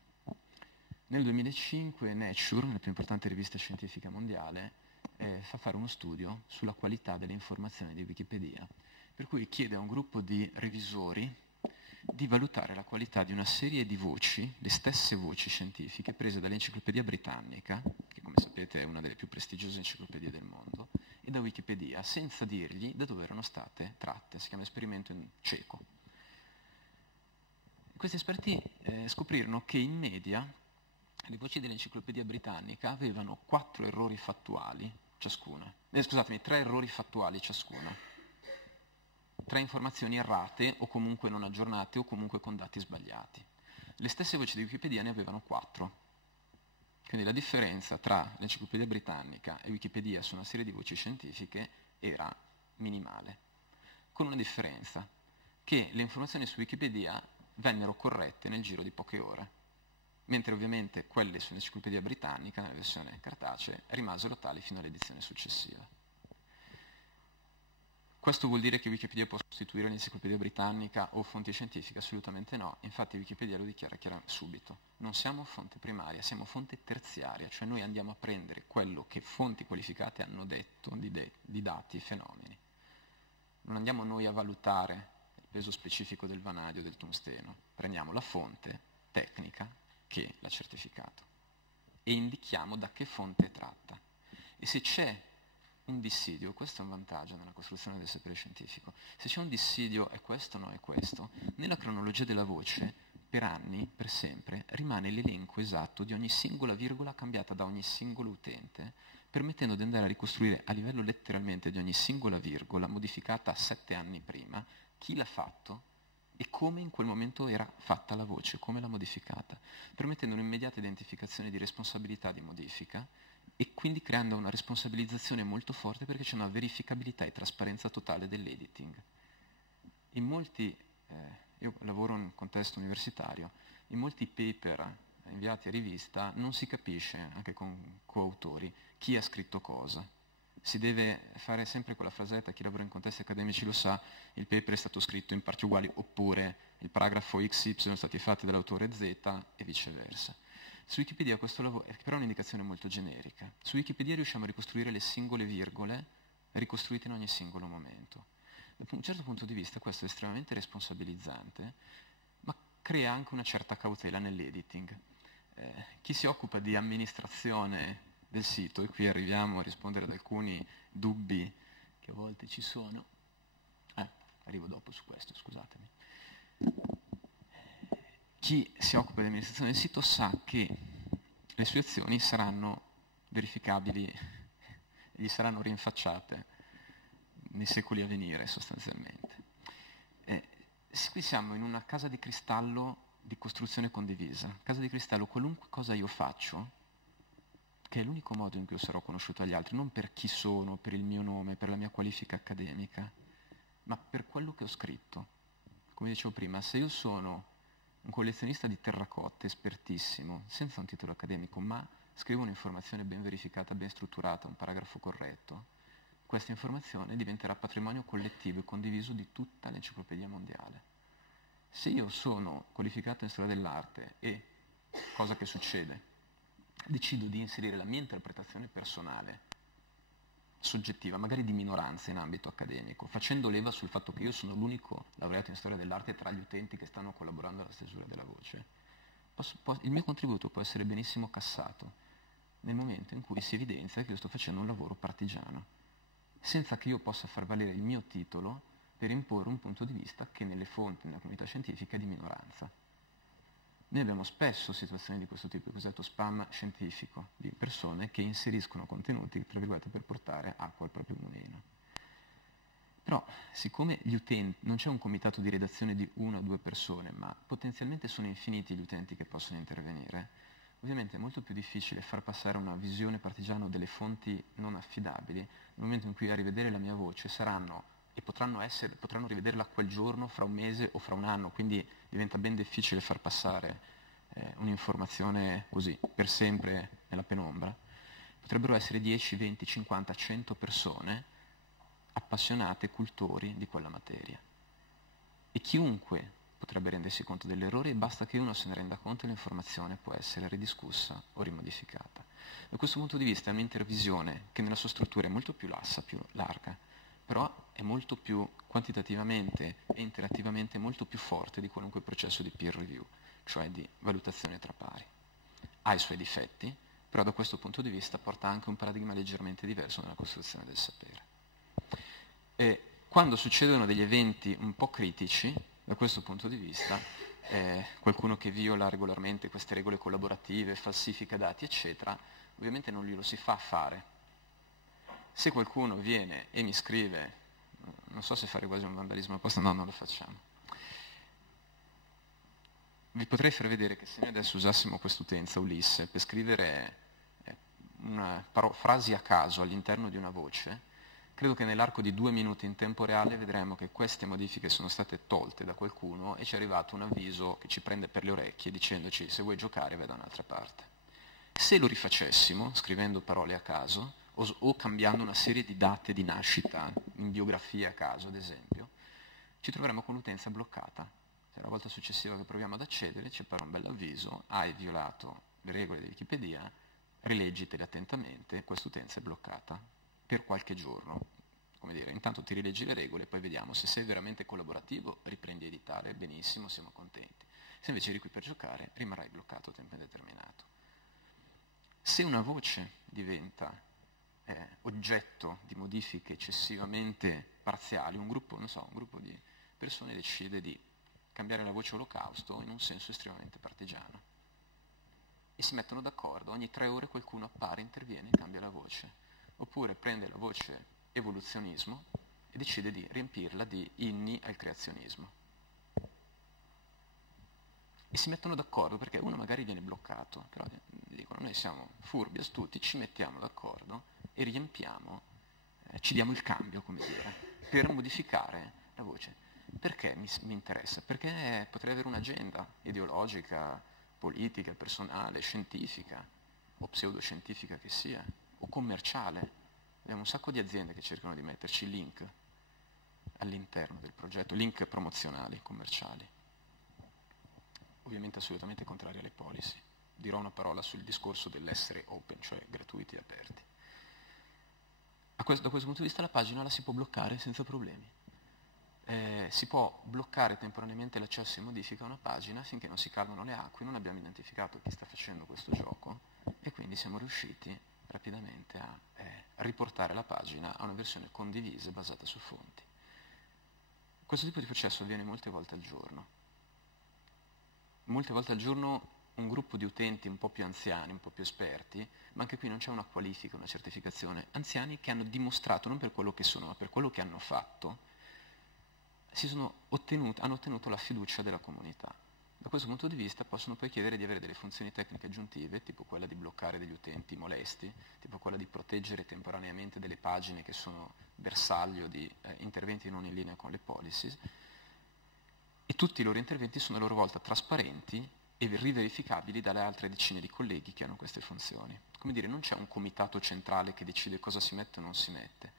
Nel 2005 Nature, la più importante rivista scientifica mondiale, fa fare uno studio sulla qualità delle informazioni di Wikipedia, per cui chiede a un gruppo di revisori di valutare la qualità di una serie di voci, le stesse voci scientifiche prese dall'Enciclopedia Britannica, che come sapete è una delle più prestigiose enciclopedie del mondo, e da Wikipedia, senza dirgli da dove erano state tratte. Si chiama esperimento in ceco. Questi esperti scoprirono che in media le voci dell'Enciclopedia Britannica avevano 4 errori fattuali ciascuna. 3 errori fattuali ciascuna. 3 informazioni errate o comunque non aggiornate o comunque con dati sbagliati. Le stesse voci di Wikipedia ne avevano 4. Quindi la differenza tra l'Enciclopedia Britannica e Wikipedia su una serie di voci scientifiche era minimale, con una differenza, che le informazioni su Wikipedia vennero corrette nel giro di poche ore, mentre ovviamente quelle sull'Enciclopedia Britannica, nella versione cartacea, rimasero tali fino all'edizione successiva. Questo vuol dire che Wikipedia può sostituire l'Enciclopedia Britannica o fonti scientifiche? Assolutamente no, infatti Wikipedia lo dichiara subito. Non siamo fonte primaria, siamo fonte terziaria, cioè noi andiamo a prendere quello che fonti qualificate hanno detto di dati e fenomeni. Non andiamo noi a valutare il peso specifico del vanadio o del tungsteno, prendiamo la fonte tecnica che l'ha certificato e indichiamo da che fonte è tratta. E se c'è un dissidio, questo è un vantaggio nella costruzione del sapere scientifico, se c'è un dissidio è questo o no è questo, nella cronologia della voce, per anni, per sempre, rimane l'elenco esatto di ogni singola virgola cambiata da ogni singolo utente, permettendo di andare a ricostruire a livello letteralmente di ogni singola virgola, modificata 7 anni prima, chi l'ha fatto e come in quel momento era fatta la voce, come l'ha modificata, permettendo un'immediata identificazione di responsabilità di modifica, e quindi creando una responsabilizzazione molto forte perché c'è una verificabilità e trasparenza totale dell'editing. In molti, io lavoro in un contesto universitario, in molti paper inviati a rivista non si capisce, anche con coautori, chi ha scritto cosa. Si deve fare sempre quella frasetta, chi lavora in contesti accademici lo sa, il paper è stato scritto in parti uguali oppure il paragrafo XY sono stati fatti dall'autore Z e viceversa. Su Wikipedia questo lavoro è però un'indicazione molto generica. Su Wikipedia riusciamo a ricostruire le singole virgole ricostruite in ogni singolo momento. Da un certo punto di vista questo è estremamente responsabilizzante, ma crea anche una certa cautela nell'editing. Chi si occupa di amministrazione del sito, e qui arriviamo a rispondere ad alcuni dubbi che a volte ci sono, arrivo dopo su questo, scusatemi. Chi si occupa di amministrazione del sito sa che le sue azioni saranno verificabili, gli saranno rinfacciate nei secoli a venire sostanzialmente. Qui siamo in una casa di cristallo di costruzione condivisa. Casa di cristallo, qualunque cosa io faccio, che è l'unico modo in cui io sarò conosciuto agli altri, non per chi sono, per il mio nome, per la mia qualifica accademica, ma per quello che ho scritto. Come dicevo prima, se io sono un collezionista di terracotte espertissimo, senza un titolo accademico, ma scrivo un'informazione ben verificata, ben strutturata, un paragrafo corretto, questa informazione diventerà patrimonio collettivo e condiviso di tutta l'enciclopedia mondiale. Se io sono qualificato in storia dell'arte e, cosa che succede, decido di inserire la mia interpretazione personale, soggettiva, magari di minoranza in ambito accademico, facendo leva sul fatto che io sono l'unico laureato in storia dell'arte tra gli utenti che stanno collaborando alla stesura della voce, il mio contributo può essere benissimo cassato nel momento in cui si evidenzia che io sto facendo un lavoro partigiano, senza che io possa far valere il mio titolo per imporre un punto di vista che nelle fonti, nella comunità scientifica è di minoranza. Noi abbiamo spesso situazioni di questo tipo, il cosiddetto spam scientifico, di persone che inseriscono contenuti, tra virgolette, per portare acqua al proprio mulino. Però, siccome gli utenti, non c'è un comitato di redazione di 1 o 2 persone, ma potenzialmente sono infiniti gli utenti che possono intervenire, ovviamente è molto più difficile far passare una visione partigiana delle fonti non affidabili, nel momento in cui a rivedere la mia voce saranno e potranno rivederla quel giorno, fra un mese o fra un anno, quindi diventa ben difficile far passare un'informazione così, per sempre nella penombra. Potrebbero essere 10, 20, 50, 100 persone appassionate, cultori di quella materia. E chiunque potrebbe rendersi conto dell'errore, basta che uno se ne renda conto e l'informazione può essere ridiscussa o rimodificata. Da questo punto di vista è un'intervisione che nella sua struttura è molto più lassa, più larga, però è molto più quantitativamente e interattivamente molto più forte di qualunque processo di peer review, cioè di valutazione tra pari. Ha i suoi difetti, però da questo punto di vista porta anche un paradigma leggermente diverso nella costruzione del sapere. E quando succedono degli eventi un po' critici, da questo punto di vista, qualcuno che viola regolarmente queste regole collaborative, falsifica dati, eccetera, ovviamente non glielo si fa fare. Se qualcuno viene e mi scrive, non so se fare quasi un vandalismo apposta, no, non lo facciamo. Vi potrei far vedere che se noi adesso usassimo quest'utenza, Ulisse, per scrivere frasi a caso all'interno di una voce, credo che nell'arco di 2 minuti in tempo reale vedremo che queste modifiche sono state tolte da qualcuno e ci è arrivato un avviso che ci prende per le orecchie dicendoci se vuoi giocare vai da un'altra parte. Se lo rifacessimo, scrivendo parole a caso, o cambiando una serie di date di nascita in biografia a caso, ad esempio, ci troveremo con l'utenza bloccata. Se la volta successiva che proviamo ad accedere ci appare un bell'avviso, hai violato le regole di Wikipedia, rileggitele attentamente, quest'utenza è bloccata per qualche giorno. Come dire, intanto ti rileggi le regole e poi vediamo se sei veramente collaborativo, riprendi a editare, benissimo, siamo contenti. Se invece eri qui per giocare, rimarrai bloccato a tempo indeterminato. Se una voce diventa oggetto di modifiche eccessivamente parziali, un gruppo di persone decide di cambiare la voce olocausto in un senso estremamente partigiano e si mettono d'accordo, ogni 3 ore qualcuno appare, interviene e cambia la voce, oppure prende la voce evoluzionismo e decide di riempirla di inni al creazionismo e si mettono d'accordo perché uno magari viene bloccato, però dicono noi siamo furbi, astuti, ci mettiamo d'accordo e riempiamo, ci diamo il cambio, come dire, per modificare la voce. Perché mi interessa? Perché potrei avere un'agenda ideologica, politica, personale, scientifica, o pseudoscientifica che sia, o commerciale. Abbiamo un sacco di aziende che cercano di metterci link all'interno del progetto, link promozionali, commerciali. Ovviamente assolutamente contrari alle policy. Dirò una parola sul discorso dell'essere open, cioè gratuiti e aperti. Da questo punto di vista la pagina la si può bloccare senza problemi. si può bloccare temporaneamente l'accesso e modifica a una pagina finché non si calmano le acque. Non abbiamo identificato chi sta facendo questo gioco e quindi siamo riusciti rapidamente a riportare la pagina a una versione condivisa basata su fonti. Questo tipo di processo avviene molte volte al giorno. Molte volte al giorno un gruppo di utenti un po' più anziani, un po' più esperti, ma anche qui non c'è una qualifica, una certificazione, anziani che hanno dimostrato, non per quello che sono, ma per quello che hanno fatto, hanno ottenuto la fiducia della comunità. Da questo punto di vista possono poi chiedere di avere delle funzioni tecniche aggiuntive, tipo quella di bloccare degli utenti molesti, tipo quella di proteggere temporaneamente delle pagine che sono bersaglio di interventi non in linea con le policies, e tutti i loro interventi sono a loro volta trasparenti e riverificabili dalle altre decine di colleghi che hanno queste funzioni. Come dire, non c'è un comitato centrale che decide cosa si mette o non si mette.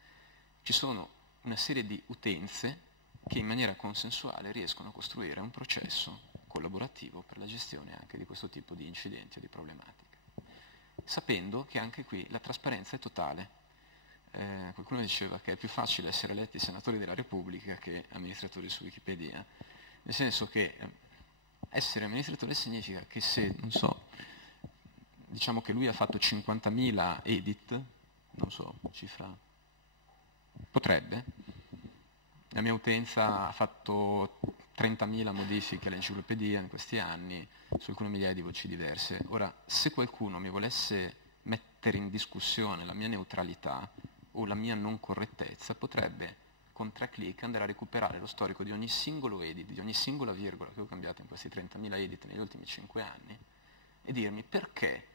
Ci sono una serie di utenze che in maniera consensuale riescono a costruire un processo collaborativo per la gestione anche di questo tipo di incidenti o di problematiche, sapendo che anche qui la trasparenza è totale. Qualcuno diceva che è più facile essere eletti senatori della Repubblica che amministratori su Wikipedia, nel senso che essere amministratore significa che se, non so, diciamo che lui ha fatto 50.000 edit, non so, cifra, potrebbe, la mia utenza ha fatto 30.000 modifiche all'enciclopedia in questi anni, su alcune migliaia di voci diverse. Ora, se qualcuno mi volesse mettere in discussione la mia neutralità o la mia non correttezza, potrebbe con 3 clic andare a recuperare lo storico di ogni singolo edit, di ogni singola virgola che ho cambiato in questi 30.000 edit negli ultimi 5 anni e dirmi perché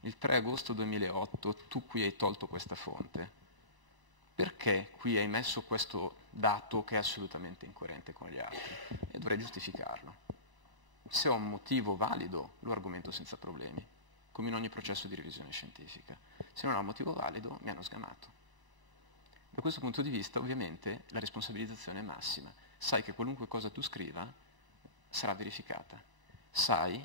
il 3 agosto 2008 tu qui hai tolto questa fonte, perché qui hai messo questo dato che è assolutamente incoerente con gli altri e dovrei giustificarlo. Se ho un motivo valido lo argomento senza problemi, come in ogni processo di revisione scientifica. Se non ho un motivo valido mi hanno sgamato. Da questo punto di vista, ovviamente, la responsabilizzazione è massima. Sai che qualunque cosa tu scriva sarà verificata. Sai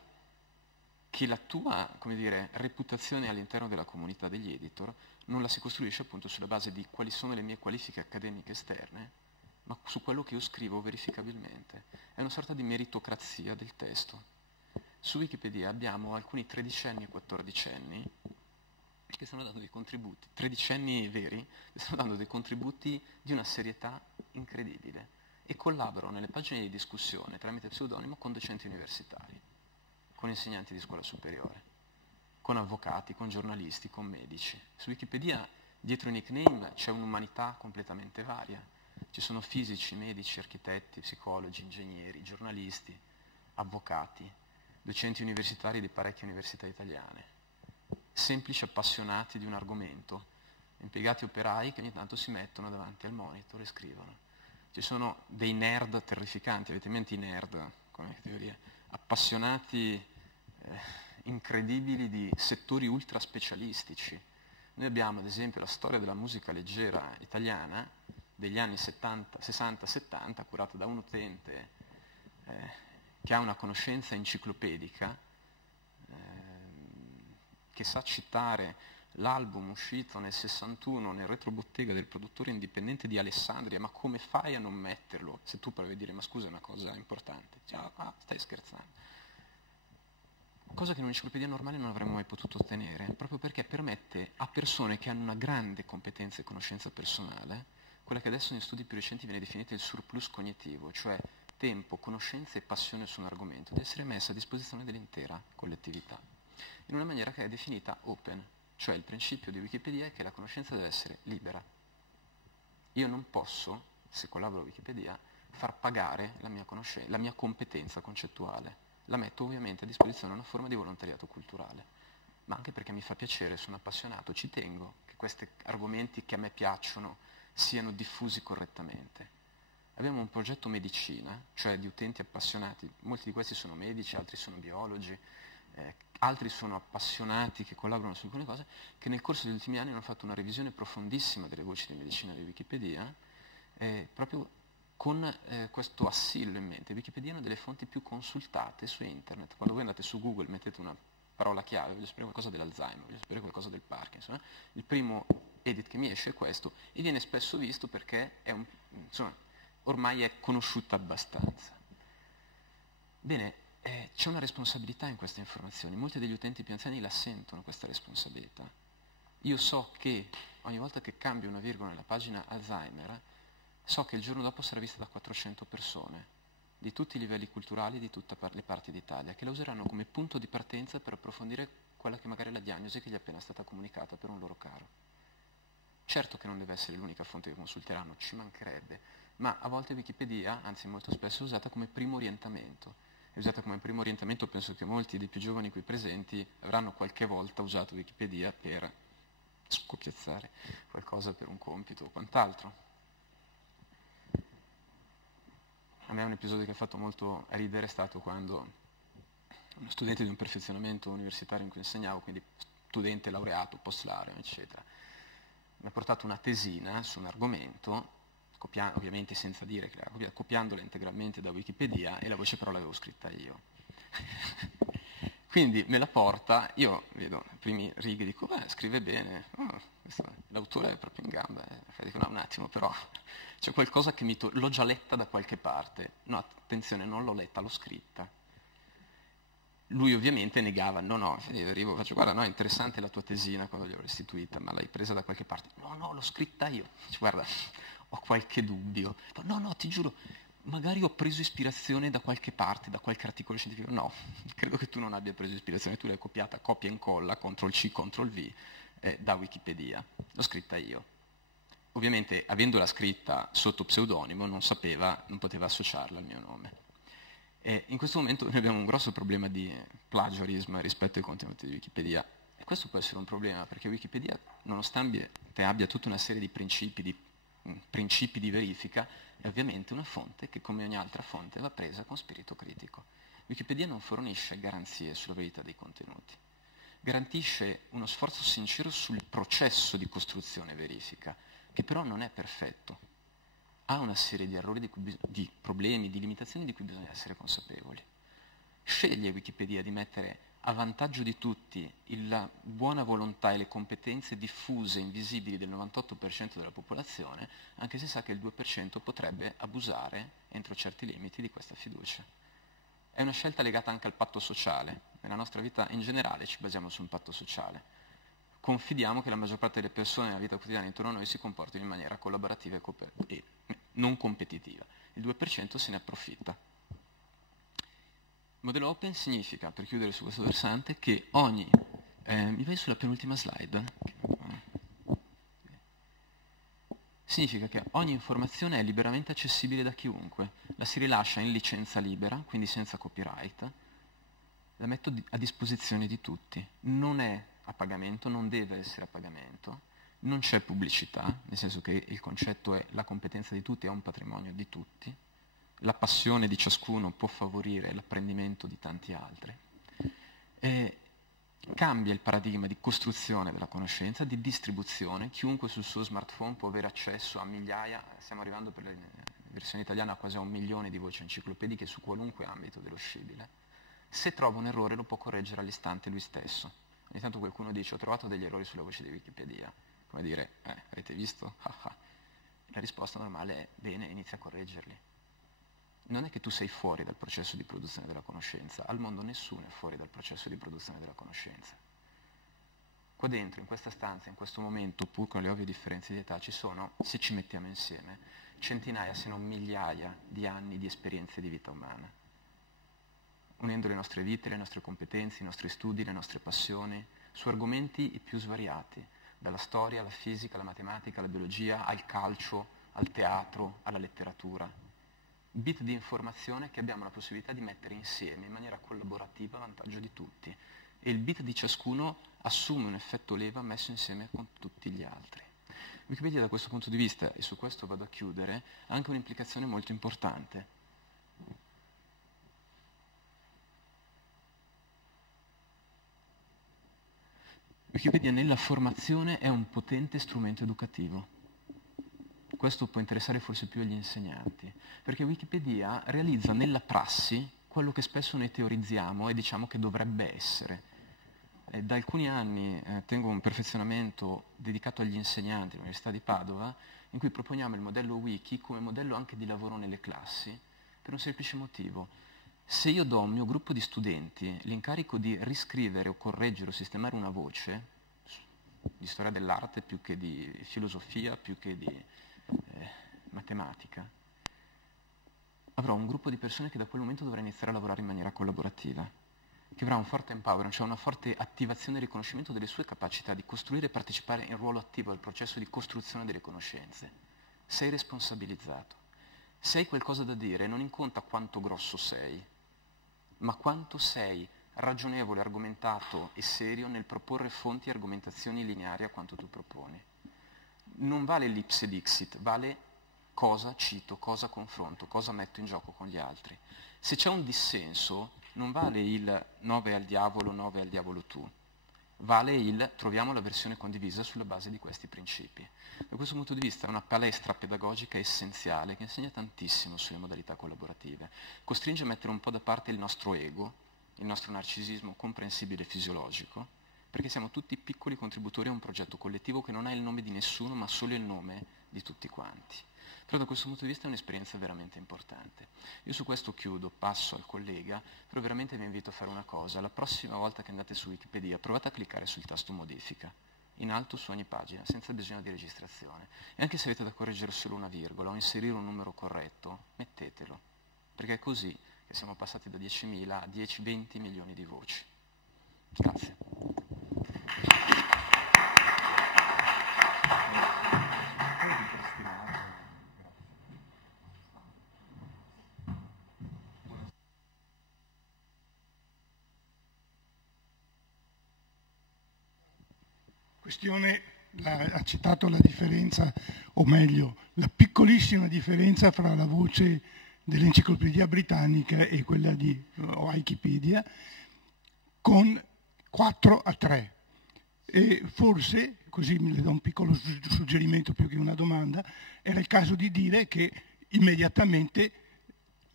che la tua, come dire, reputazione all'interno della comunità degli editor non la si costruisce appunto sulla base di quali sono le mie qualifiche accademiche esterne, ma su quello che io scrivo verificabilmente. È una sorta di meritocrazia del testo. Su Wikipedia abbiamo alcuni tredicenni e quattordicenni che stanno dando dei contributi, tredicenni veri, che stanno dando dei contributi di una serietà incredibile e collaborano nelle pagine di discussione tramite pseudonimo con docenti universitari, con insegnanti di scuola superiore, con avvocati, con giornalisti, con medici. Su Wikipedia dietro i nickname c'è un'umanità completamente varia. Ci sono fisici, medici, architetti, psicologi, ingegneri, giornalisti, avvocati, docenti universitari di parecchie università italiane, semplici appassionati di un argomento, impiegati operai che ogni tanto si mettono davanti al monitor e scrivono. Ci sono dei nerd terrificanti, avete in mente i nerd, come teoria, appassionati incredibili di settori ultra specialistici. Noi abbiamo ad esempio la storia della musica leggera italiana degli anni 60-70, curata da un utente che ha una conoscenza enciclopedica, che sa citare l'album uscito nel 61 nel retrobottega del produttore indipendente di Alessandria, ma come fai a non metterlo? Se tu provi a dire, ma scusa, è una cosa importante. Stai scherzando. Cosa che in un'enciclopedia normale non avremmo mai potuto ottenere, proprio perché permette a persone che hanno una grande competenza e conoscenza personale, quella che adesso negli studi più recenti viene definita il surplus cognitivo, cioè tempo, conoscenza e passione su un argomento, di essere messa a disposizione dell'intera collettività, in una maniera che è definita open, cioè il principio di Wikipedia è che la conoscenza deve essere libera. Io non posso, se collaboro a Wikipedia, far pagare la mia competenza concettuale. La metto ovviamente a disposizione una forma di volontariato culturale, ma anche perché mi fa piacere, sono appassionato, ci tengo che questi argomenti che a me piacciono siano diffusi correttamente. Abbiamo un progetto medicina, cioè di utenti appassionati, molti di questi sono medici, altri sono biologi, altri sono appassionati che collaborano su alcune cose, che nel corso degli ultimi anni hanno fatto una revisione profondissima delle voci di medicina di Wikipedia, proprio con questo assillo in mente. Wikipedia è una delle fonti più consultate su internet. Quando voi andate su Google, mettete una parola chiave, voglio sapere qualcosa dell'Alzheimer, voglio sapere qualcosa del Parkinson, il primo edit che mi esce è questo, e viene spesso visto perché è ormai è conosciuta abbastanza. Bene, c'è una responsabilità in queste informazioni, molti degli utenti più anziani la sentono questa responsabilità. Io so che ogni volta che cambio una virgola nella pagina Alzheimer, so che il giorno dopo sarà vista da 400 persone, di tutti i livelli culturali di tutte le parti d'Italia, che la useranno come punto di partenza per approfondire quella che magari è la diagnosi che gli è appena stata comunicata per un loro caro. Certo che non deve essere l'unica fonte che consulteranno, ci mancherebbe, ma a volte Wikipedia, anzi molto spesso, è usata come primo orientamento. È usata come primo orientamento, penso che molti dei più giovani qui presenti avranno qualche volta usato Wikipedia per scopiazzare qualcosa per un compito o quant'altro. A me un episodio che ha fatto molto ridere è stato quando uno studente di un perfezionamento universitario in cui insegnavo, quindi studente laureato, post laurea, eccetera, mi ha portato una tesina su un argomento, ovviamente senza dire che l'era copiata, copiandola integralmente da Wikipedia, e la voce però l'avevo scritta io. Quindi me la porta, io vedo le prime righe e dico, beh, scrive bene, l'autore è proprio in gamba, dico, no, un attimo, però c'è qualcosa che l'ho già letta da qualche parte. No, attenzione, non l'ho letta, l'ho scritta. Lui ovviamente negava, no, arrivo, faccio, guarda, no, è interessante la tua tesina quando gliel'ho restituita, ma l'hai presa da qualche parte? No, l'ho scritta io. Dice, guarda, ho qualche dubbio. No, ti giuro, magari ho preso ispirazione da qualche parte, da qualche articolo scientifico. No, credo che tu non abbia preso ispirazione, tu l'hai copiata copia e incolla, CTRL-C, CTRL-V, da Wikipedia. L'ho scritta io. Ovviamente, avendola scritta sotto pseudonimo, non poteva associarla al mio nome. E in questo momento noi abbiamo un grosso problema di plagiarismo rispetto ai contenuti di Wikipedia. E questo può essere un problema, perché Wikipedia, nonostante abbia tutta una serie di principi di verifica, è ovviamente una fonte che, come ogni altra fonte, va presa con spirito critico. Wikipedia non fornisce garanzie sulla verità dei contenuti. Garantisce uno sforzo sincero sul processo di costruzione e verifica, che però non è perfetto. Ha una serie di errori, di problemi, di limitazioni di cui bisogna essere consapevoli. Sceglie Wikipedia di mettere a vantaggio di tutti la buona volontà e le competenze diffuse e invisibili del 98% della popolazione, anche se sa che il 2% potrebbe abusare, entro certi limiti, di questa fiducia. È una scelta legata anche al patto sociale. Nella nostra vita in generale ci basiamo su un patto sociale. Confidiamo che la maggior parte delle persone nella vita quotidiana intorno a noi si comportino in maniera collaborativa e non competitiva. Il 2% se ne approfitta. Il modello open significa, per chiudere su questo versante, che ogni... mi vai sulla penultima slide? Significa che ogni informazione è liberamente accessibile da chiunque. La si rilascia in licenza libera, quindi senza copyright. La metto a disposizione di tutti. Non è a pagamento, non deve essere a pagamento, non c'è pubblicità, nel senso che il concetto è la competenza di tutti, è un patrimonio di tutti, la passione di ciascuno può favorire l'apprendimento di tanti altri. Cambia il paradigma di costruzione della conoscenza, di distribuzione, chiunque sul suo smartphone può avere accesso a migliaia, stiamo arrivando per la versione italiana a quasi a 1 milione di voci enciclopediche su qualunque ambito dello scibile. Se trova un errore lo può correggere all'istante lui stesso. Ogni tanto qualcuno dice, ho trovato degli errori sulle voci di Wikipedia. Come dire, avete visto? La risposta normale è, bene, inizia a correggerli. Non è che tu sei fuori dal processo di produzione della conoscenza. Al mondo nessuno è fuori dal processo di produzione della conoscenza. Qua dentro, in questa stanza, in questo momento, pur con le ovvie differenze di età, ci sono, se ci mettiamo insieme, centinaia, se non migliaia di anni di esperienze di vita umana. Unendo le nostre vite, le nostre competenze, i nostri studi, le nostre passioni, su argomenti i più svariati, dalla storia alla fisica, alla matematica, alla biologia, al calcio, al teatro, alla letteratura. Bit di informazione che abbiamo la possibilità di mettere insieme in maniera collaborativa a vantaggio di tutti. E il bit di ciascuno assume un effetto leva messo insieme con tutti gli altri. Wikipedia da questo punto di vista, e su questo vado a chiudere, ha anche un'implicazione molto importante. Wikipedia nella formazione è un potente strumento educativo. Questo può interessare forse più agli insegnanti, perché Wikipedia realizza nella prassi quello che spesso noi teorizziamo e diciamo che dovrebbe essere. Da alcuni anni tengo un perfezionamento dedicato agli insegnanti all'Università di Padova, in cui proponiamo il modello wiki come modello anche di lavoro nelle classi, per un semplice motivo. Se io do a un mio gruppo di studenti l'incarico di riscrivere o correggere o sistemare una voce, di storia dell'arte più che di filosofia, più che di matematica, avrò un gruppo di persone che da quel momento dovrà iniziare a lavorare in maniera collaborativa, che avrà un forte empowerment, cioè una forte attivazione e riconoscimento delle sue capacità di costruire e partecipare in ruolo attivo al processo di costruzione delle conoscenze. Sei responsabilizzato. Se hai qualcosa da dire, non conta quanto grosso sei, ma quanto sei ragionevole, argomentato e serio nel proporre fonti e argomentazioni lineari a quanto tu proponi. Non vale l'ipse dixit, vale cosa cito, cosa confronto, cosa metto in gioco con gli altri. Se c'è un dissenso, non vale il 9 al diavolo tu, vale il troviamo la versione condivisa sulla base di questi principi. Da questo punto di vista è una palestra pedagogica essenziale che insegna tantissimo sulle modalità collaborative, costringe a mettere un po' da parte il nostro ego, il nostro narcisismo comprensibile e fisiologico, perché siamo tutti piccoli contributori a un progetto collettivo che non ha il nome di nessuno ma solo il nome di tutti quanti. Però da questo punto di vista è un'esperienza veramente importante. Io su questo chiudo, passo al collega, però veramente vi invito a fare una cosa. La prossima volta che andate su Wikipedia provate a cliccare sul tasto modifica, in alto su ogni pagina, senza bisogno di registrazione. E anche se avete da correggere solo una virgola o inserire un numero corretto, mettetelo, perché è così che siamo passati da 10.000 a 10-20 milioni di voci. Grazie. Ha citato la differenza, o meglio, la piccolissima differenza fra la voce dell'Enciclopedia Britannica e quella di Wikipedia, con 4-3. E forse, così le do un piccolo suggerimento più che una domanda, era il caso di dire che immediatamente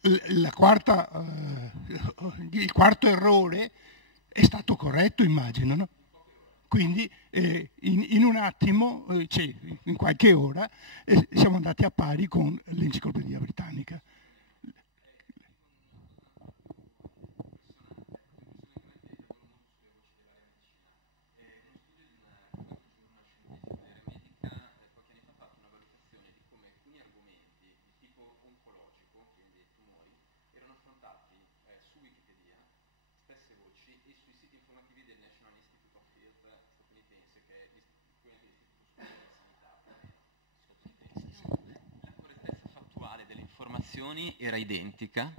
il quarto errore è stato corretto, immagino, no? Quindi in un attimo, in qualche ora, siamo andati a pari con l'Enciclopedia Britannica. Era identica,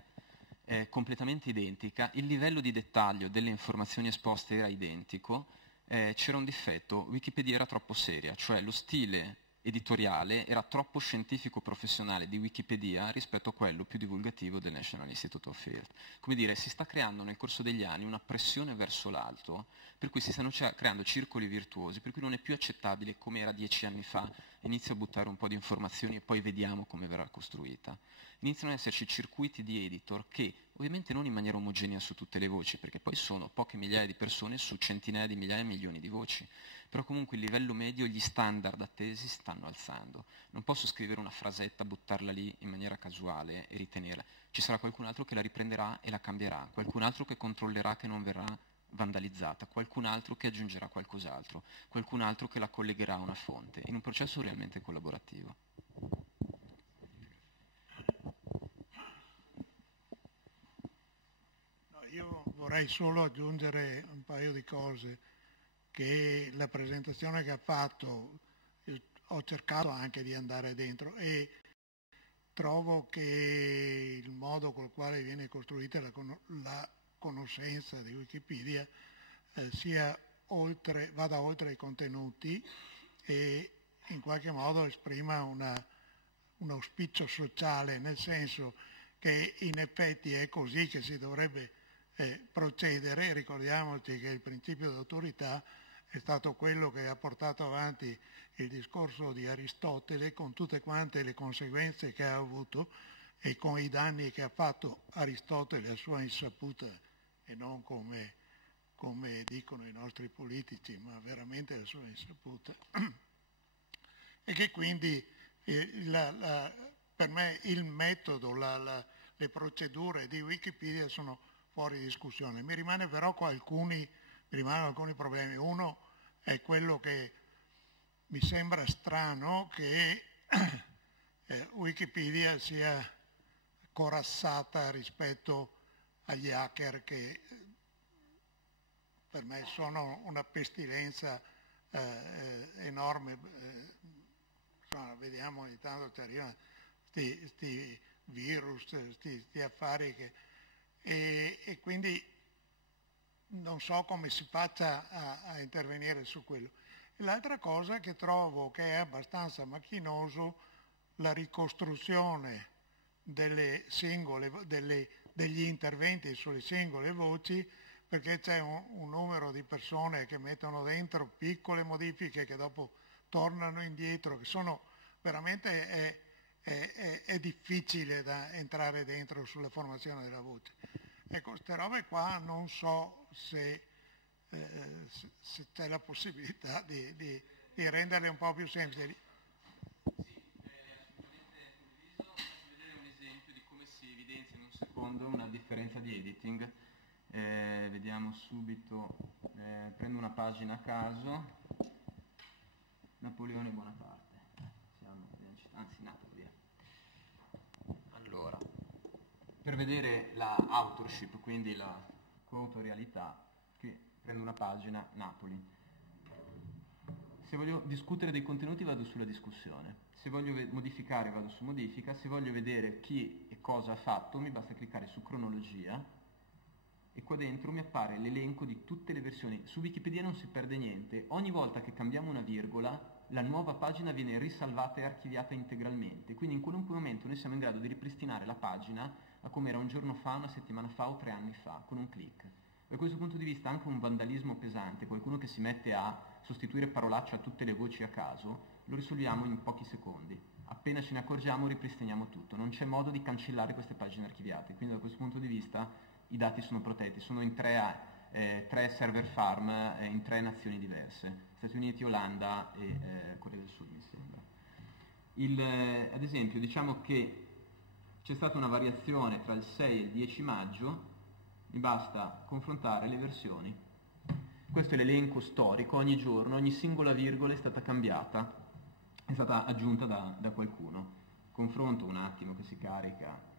completamente identica, il livello di dettaglio delle informazioni esposte era identico, c'era un difetto, Wikipedia era troppo seria, cioè lo stile editoriale era troppo scientifico-professionale di Wikipedia rispetto a quello più divulgativo del National Institute of Health. Come dire, si sta creando nel corso degli anni una pressione verso l'alto, per cui si stanno creando circoli virtuosi, per cui non è più accettabile come era 10 anni fa, inizio a buttare un po' di informazioni e poi vediamo come verrà costruita. Iniziano ad esserci circuiti di editor che, ovviamente non in maniera omogenea su tutte le voci, perché poi sono poche migliaia di persone su centinaia di migliaia e milioni di voci, però comunque il livello medio, gli standard attesi si stanno alzando. Non posso scrivere una frasetta, buttarla lì in maniera casuale e ritenerla. Ci sarà qualcun altro che la riprenderà e la cambierà, qualcun altro che controllerà che non verrà vandalizzata, qualcun altro che aggiungerà qualcos'altro, qualcun altro che la collegherà a una fonte, in un processo realmente collaborativo. Io vorrei solo aggiungere un paio di cose, che la presentazione che ha fatto, ho cercato anche di andare dentro e trovo che il modo col quale viene costruita la conoscenza di Wikipedia vada oltre i contenuti e in qualche modo esprima un auspicio sociale, nel senso che in effetti è così che si dovrebbe procedere. Ricordiamoci che il principio d'autorità è stato quello che ha portato avanti il discorso di Aristotele con tutte quante le conseguenze che ha avuto e con i danni che ha fatto Aristotele a sua insaputa e non come dicono i nostri politici, ma veramente a sua insaputa. E che quindi Per me il metodo, le procedure di Wikipedia sono fuori discussione. Mi rimangono però alcuni problemi. Uno è quello che mi sembra strano che Wikipedia sia corazzata rispetto agli hacker che per me sono una pestilenza enorme. Vediamo ogni tanto ti arrivano questi virus, questi affari e quindi non so come si faccia a intervenire su quello. L'altra cosa che trovo che è abbastanza macchinoso, la ricostruzione degli interventi sulle singole voci, perché c'è un numero di persone che mettono dentro piccole modifiche che dopo tornano indietro, che sono veramente è difficile da entrare dentro sulla formazione della voce. Ecco, queste robe qua non so se c'è la possibilità di renderle un po' più semplici. Vedere un esempio di come si evidenzia in un secondo una differenza di editing. Vediamo subito, prendo una pagina a caso, Napoleone Bonaparte, anzi Napoli. Allora, per vedere la authorship, quindi la coautorialità, che prendo una pagina Napoli. Se voglio discutere dei contenuti vado sulla discussione, se voglio modificare vado su modifica, se voglio vedere chi e cosa ha fatto mi basta cliccare su cronologia e qua dentro mi appare l'elenco di tutte le versioni. Su Wikipedia non si perde niente, ogni volta che cambiamo una virgola la nuova pagina viene risalvata e archiviata integralmente, quindi in qualunque momento noi siamo in grado di ripristinare la pagina a come era un giorno fa, una settimana fa o 3 anni fa, con un click. Da questo punto di vista anche un vandalismo pesante, qualcuno che si mette a sostituire parolacce a tutte le voci a caso, lo risolviamo in pochi secondi. Appena ce ne accorgiamo ripristiniamo tutto, non c'è modo di cancellare queste pagine archiviate, quindi da questo punto di vista i dati sono protetti, sono in tre server farm in 3 nazioni diverse, Stati Uniti, Olanda e Corea del Sud mi sembra. Ad esempio diciamo che c'è stata una variazione tra il 6 e il 10 maggio, mi basta confrontare le versioni. Questo è l'elenco storico, ogni giorno, ogni singola virgola è stata cambiata, è stata aggiunta da qualcuno. Confronto un attimo che si carica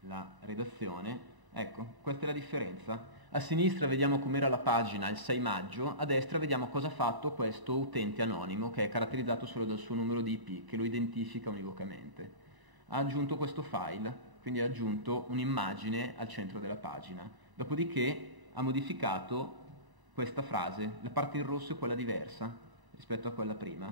la redazione, ecco, questa è la differenza. A sinistra vediamo com'era la pagina il 6 maggio, a destra vediamo cosa ha fatto questo utente anonimo che è caratterizzato solo dal suo numero di IP che lo identifica univocamente. Ha aggiunto questo file, quindi ha aggiunto un'immagine al centro della pagina, dopodiché ha modificato questa frase, la parte in rosso è quella diversa rispetto a quella prima,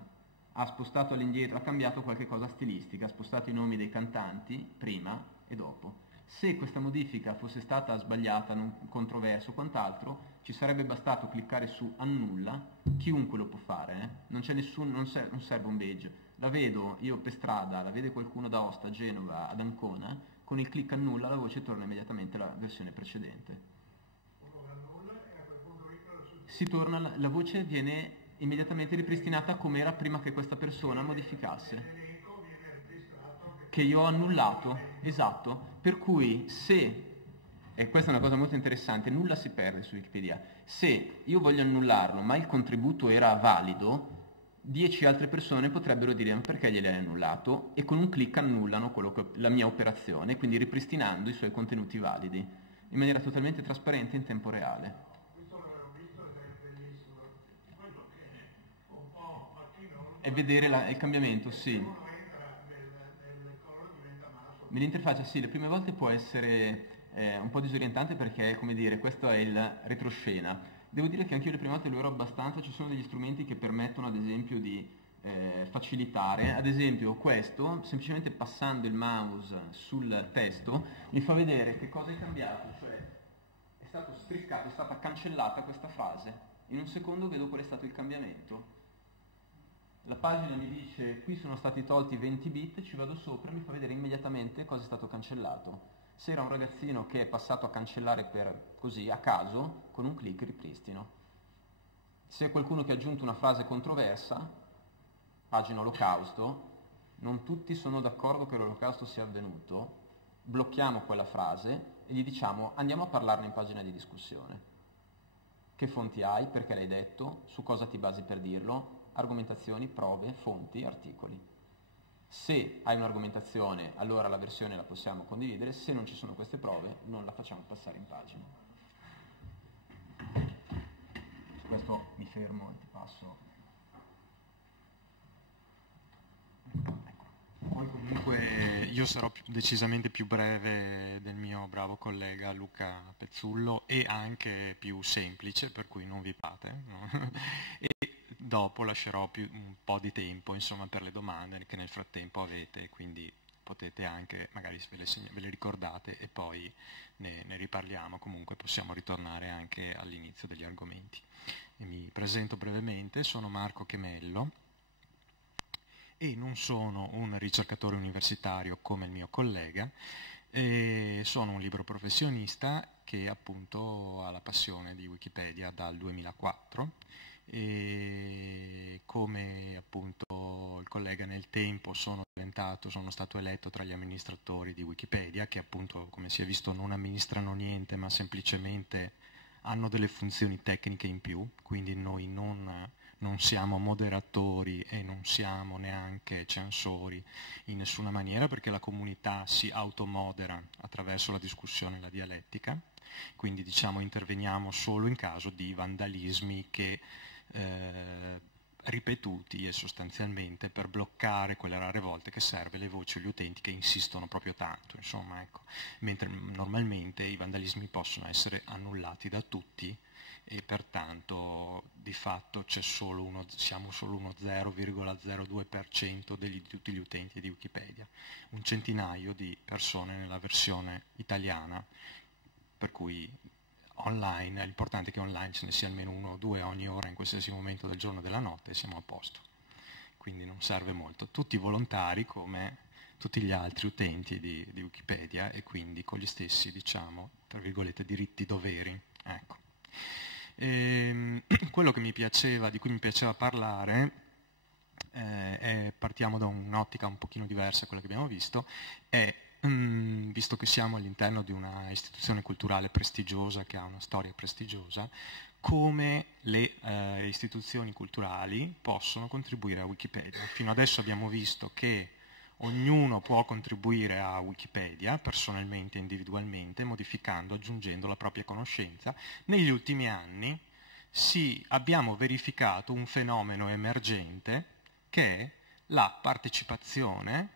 ha spostato all'indietro, ha cambiato qualche cosa stilistica, ha spostato i nomi dei cantanti prima e dopo. Se questa modifica fosse stata sbagliata, non controverso o quant'altro, ci sarebbe bastato cliccare su annulla, chiunque lo può fare, non c'è nessun, non serve un badge. La vedo io per strada, la vede qualcuno da Aosta, a Genova, ad Ancona, con il clic annulla la voce torna immediatamente alla versione precedente. Si torna, la voce viene immediatamente ripristinata come era prima che questa persona modificasse. Che io ho annullato, esatto, per cui se, e questa è una cosa molto interessante, nulla si perde su Wikipedia, se io voglio annullarlo ma il contributo era valido, 10 altre persone potrebbero dire ma perché gliel'hai annullato e con un clic annullano la mia operazione, quindi ripristinando i suoi contenuti validi, in maniera totalmente trasparente in tempo reale. E vedere il cambiamento, sì. Nell'interfaccia sì, le prime volte può essere un po' disorientante perché, come dire, questo è il retroscena. Devo dire che anch'io le prime volte lo ero abbastanza, ci sono degli strumenti che permettono ad esempio di facilitare, ad esempio questo, semplicemente passando il mouse sul testo, mi fa vedere che cosa è cambiato, cioè è stato striscato, è stata cancellata questa frase, in un secondo vedo qual è stato il cambiamento. La pagina mi dice qui sono stati tolti 20 bit, ci vado sopra e mi fa vedere immediatamente cosa è stato cancellato. Se era un ragazzino che è passato a cancellare per così a caso, con un clic ripristino. Se è qualcuno che ha aggiunto una frase controversa, pagina Olocausto, non tutti sono d'accordo che l'Olocausto sia avvenuto, blocchiamo quella frase e gli diciamo andiamo a parlarne in pagina di discussione. Che fonti hai? Perché l'hai detto? Su cosa ti basi per dirlo? Argomentazioni, prove, fonti, articoli. Se hai un'argomentazione, allora la versione la possiamo condividere, se non ci sono queste prove non la facciamo passare in pagina. Su questo mi fermo e ti passo. Poi comunque io sarò decisamente più breve del mio bravo collega Luca Pezzullo e anche più semplice, per cui non vi pate, no? E dopo lascerò un po' di tempo, insomma, per le domande che nel frattempo avete, quindi potete anche, magari ve le ricordate e poi ne riparliamo, comunque possiamo ritornare anche all'inizio degli argomenti. E mi presento brevemente, sono Marco Chemello e non sono un ricercatore universitario come il mio collega, sono un libero professionista che appunto ha la passione di Wikipedia dal 2004 e come appunto il collega nel tempo sono stato eletto tra gli amministratori di Wikipedia, che appunto come si è visto non amministrano niente ma semplicemente hanno delle funzioni tecniche in più, quindi noi non siamo moderatori e non siamo neanche censori in nessuna maniera, perché la comunità si automodera attraverso la discussione e la dialettica, quindi diciamo interveniamo solo in caso di vandalismi che ripetuti e sostanzialmente per bloccare quelle rare volte che serve le voci o gli utenti che insistono proprio tanto, insomma, ecco. Mentre normalmente i vandalismi possono essere annullati da tutti e pertanto di fatto siamo solo uno 0,02% di tutti gli utenti di Wikipedia, un centinaio di persone nella versione italiana, per cui online, l'importante è che online ce ne sia almeno uno o due ogni ora in qualsiasi momento del giorno e della notte e siamo a posto, quindi non serve molto, tutti volontari come tutti gli altri utenti di Wikipedia e quindi con gli stessi, diciamo, tra virgolette, diritti-doveri, ecco. Quello che di cui mi piaceva parlare, partiamo da un'ottica un pochino diversa a quella che abbiamo visto, è, visto che siamo all'interno di una istituzione culturale prestigiosa, che ha una storia prestigiosa, come le istituzioni culturali possono contribuire a Wikipedia. Fino adesso abbiamo visto che ognuno può contribuire a Wikipedia personalmente, individualmente, modificando, aggiungendo la propria conoscenza. Negli ultimi anni abbiamo verificato un fenomeno emergente che è la partecipazione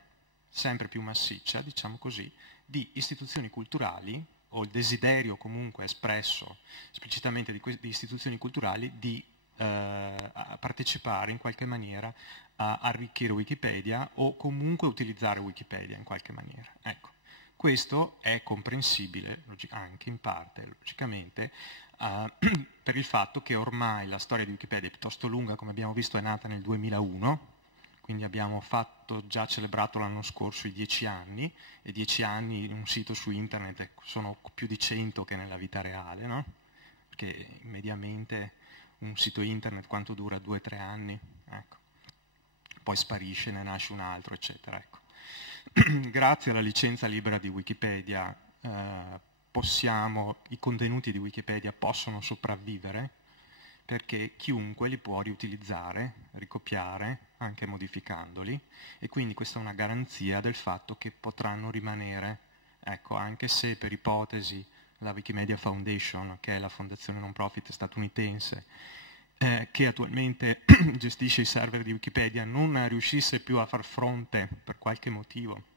sempre più massiccia, diciamo così, di istituzioni culturali o il desiderio comunque espresso esplicitamente di istituzioni culturali di partecipare in qualche maniera a arricchire Wikipedia o comunque utilizzare Wikipedia in qualche maniera. Ecco, questo è comprensibile anche in parte, logicamente, per il fatto che ormai la storia di Wikipedia è piuttosto lunga, come abbiamo visto è nata nel 2001, quindi abbiamo già celebrato l'anno scorso i 10 anni, e 10 anni in un sito su internet sono più di 100 che nella vita reale, no? Perché mediamente un sito internet quanto dura? 2-3 anni, ecco. Poi sparisce, ne nasce un altro, eccetera. Ecco. Grazie alla licenza libera di Wikipedia i contenuti di Wikipedia possono sopravvivere perché chiunque li può riutilizzare, ricopiare, anche modificandoli, e quindi questa è una garanzia del fatto che potranno rimanere, ecco, anche se per ipotesi la Wikimedia Foundation, che è la fondazione non profit statunitense, che attualmente gestisce i server di Wikipedia, non riuscisse più a far fronte per qualche motivo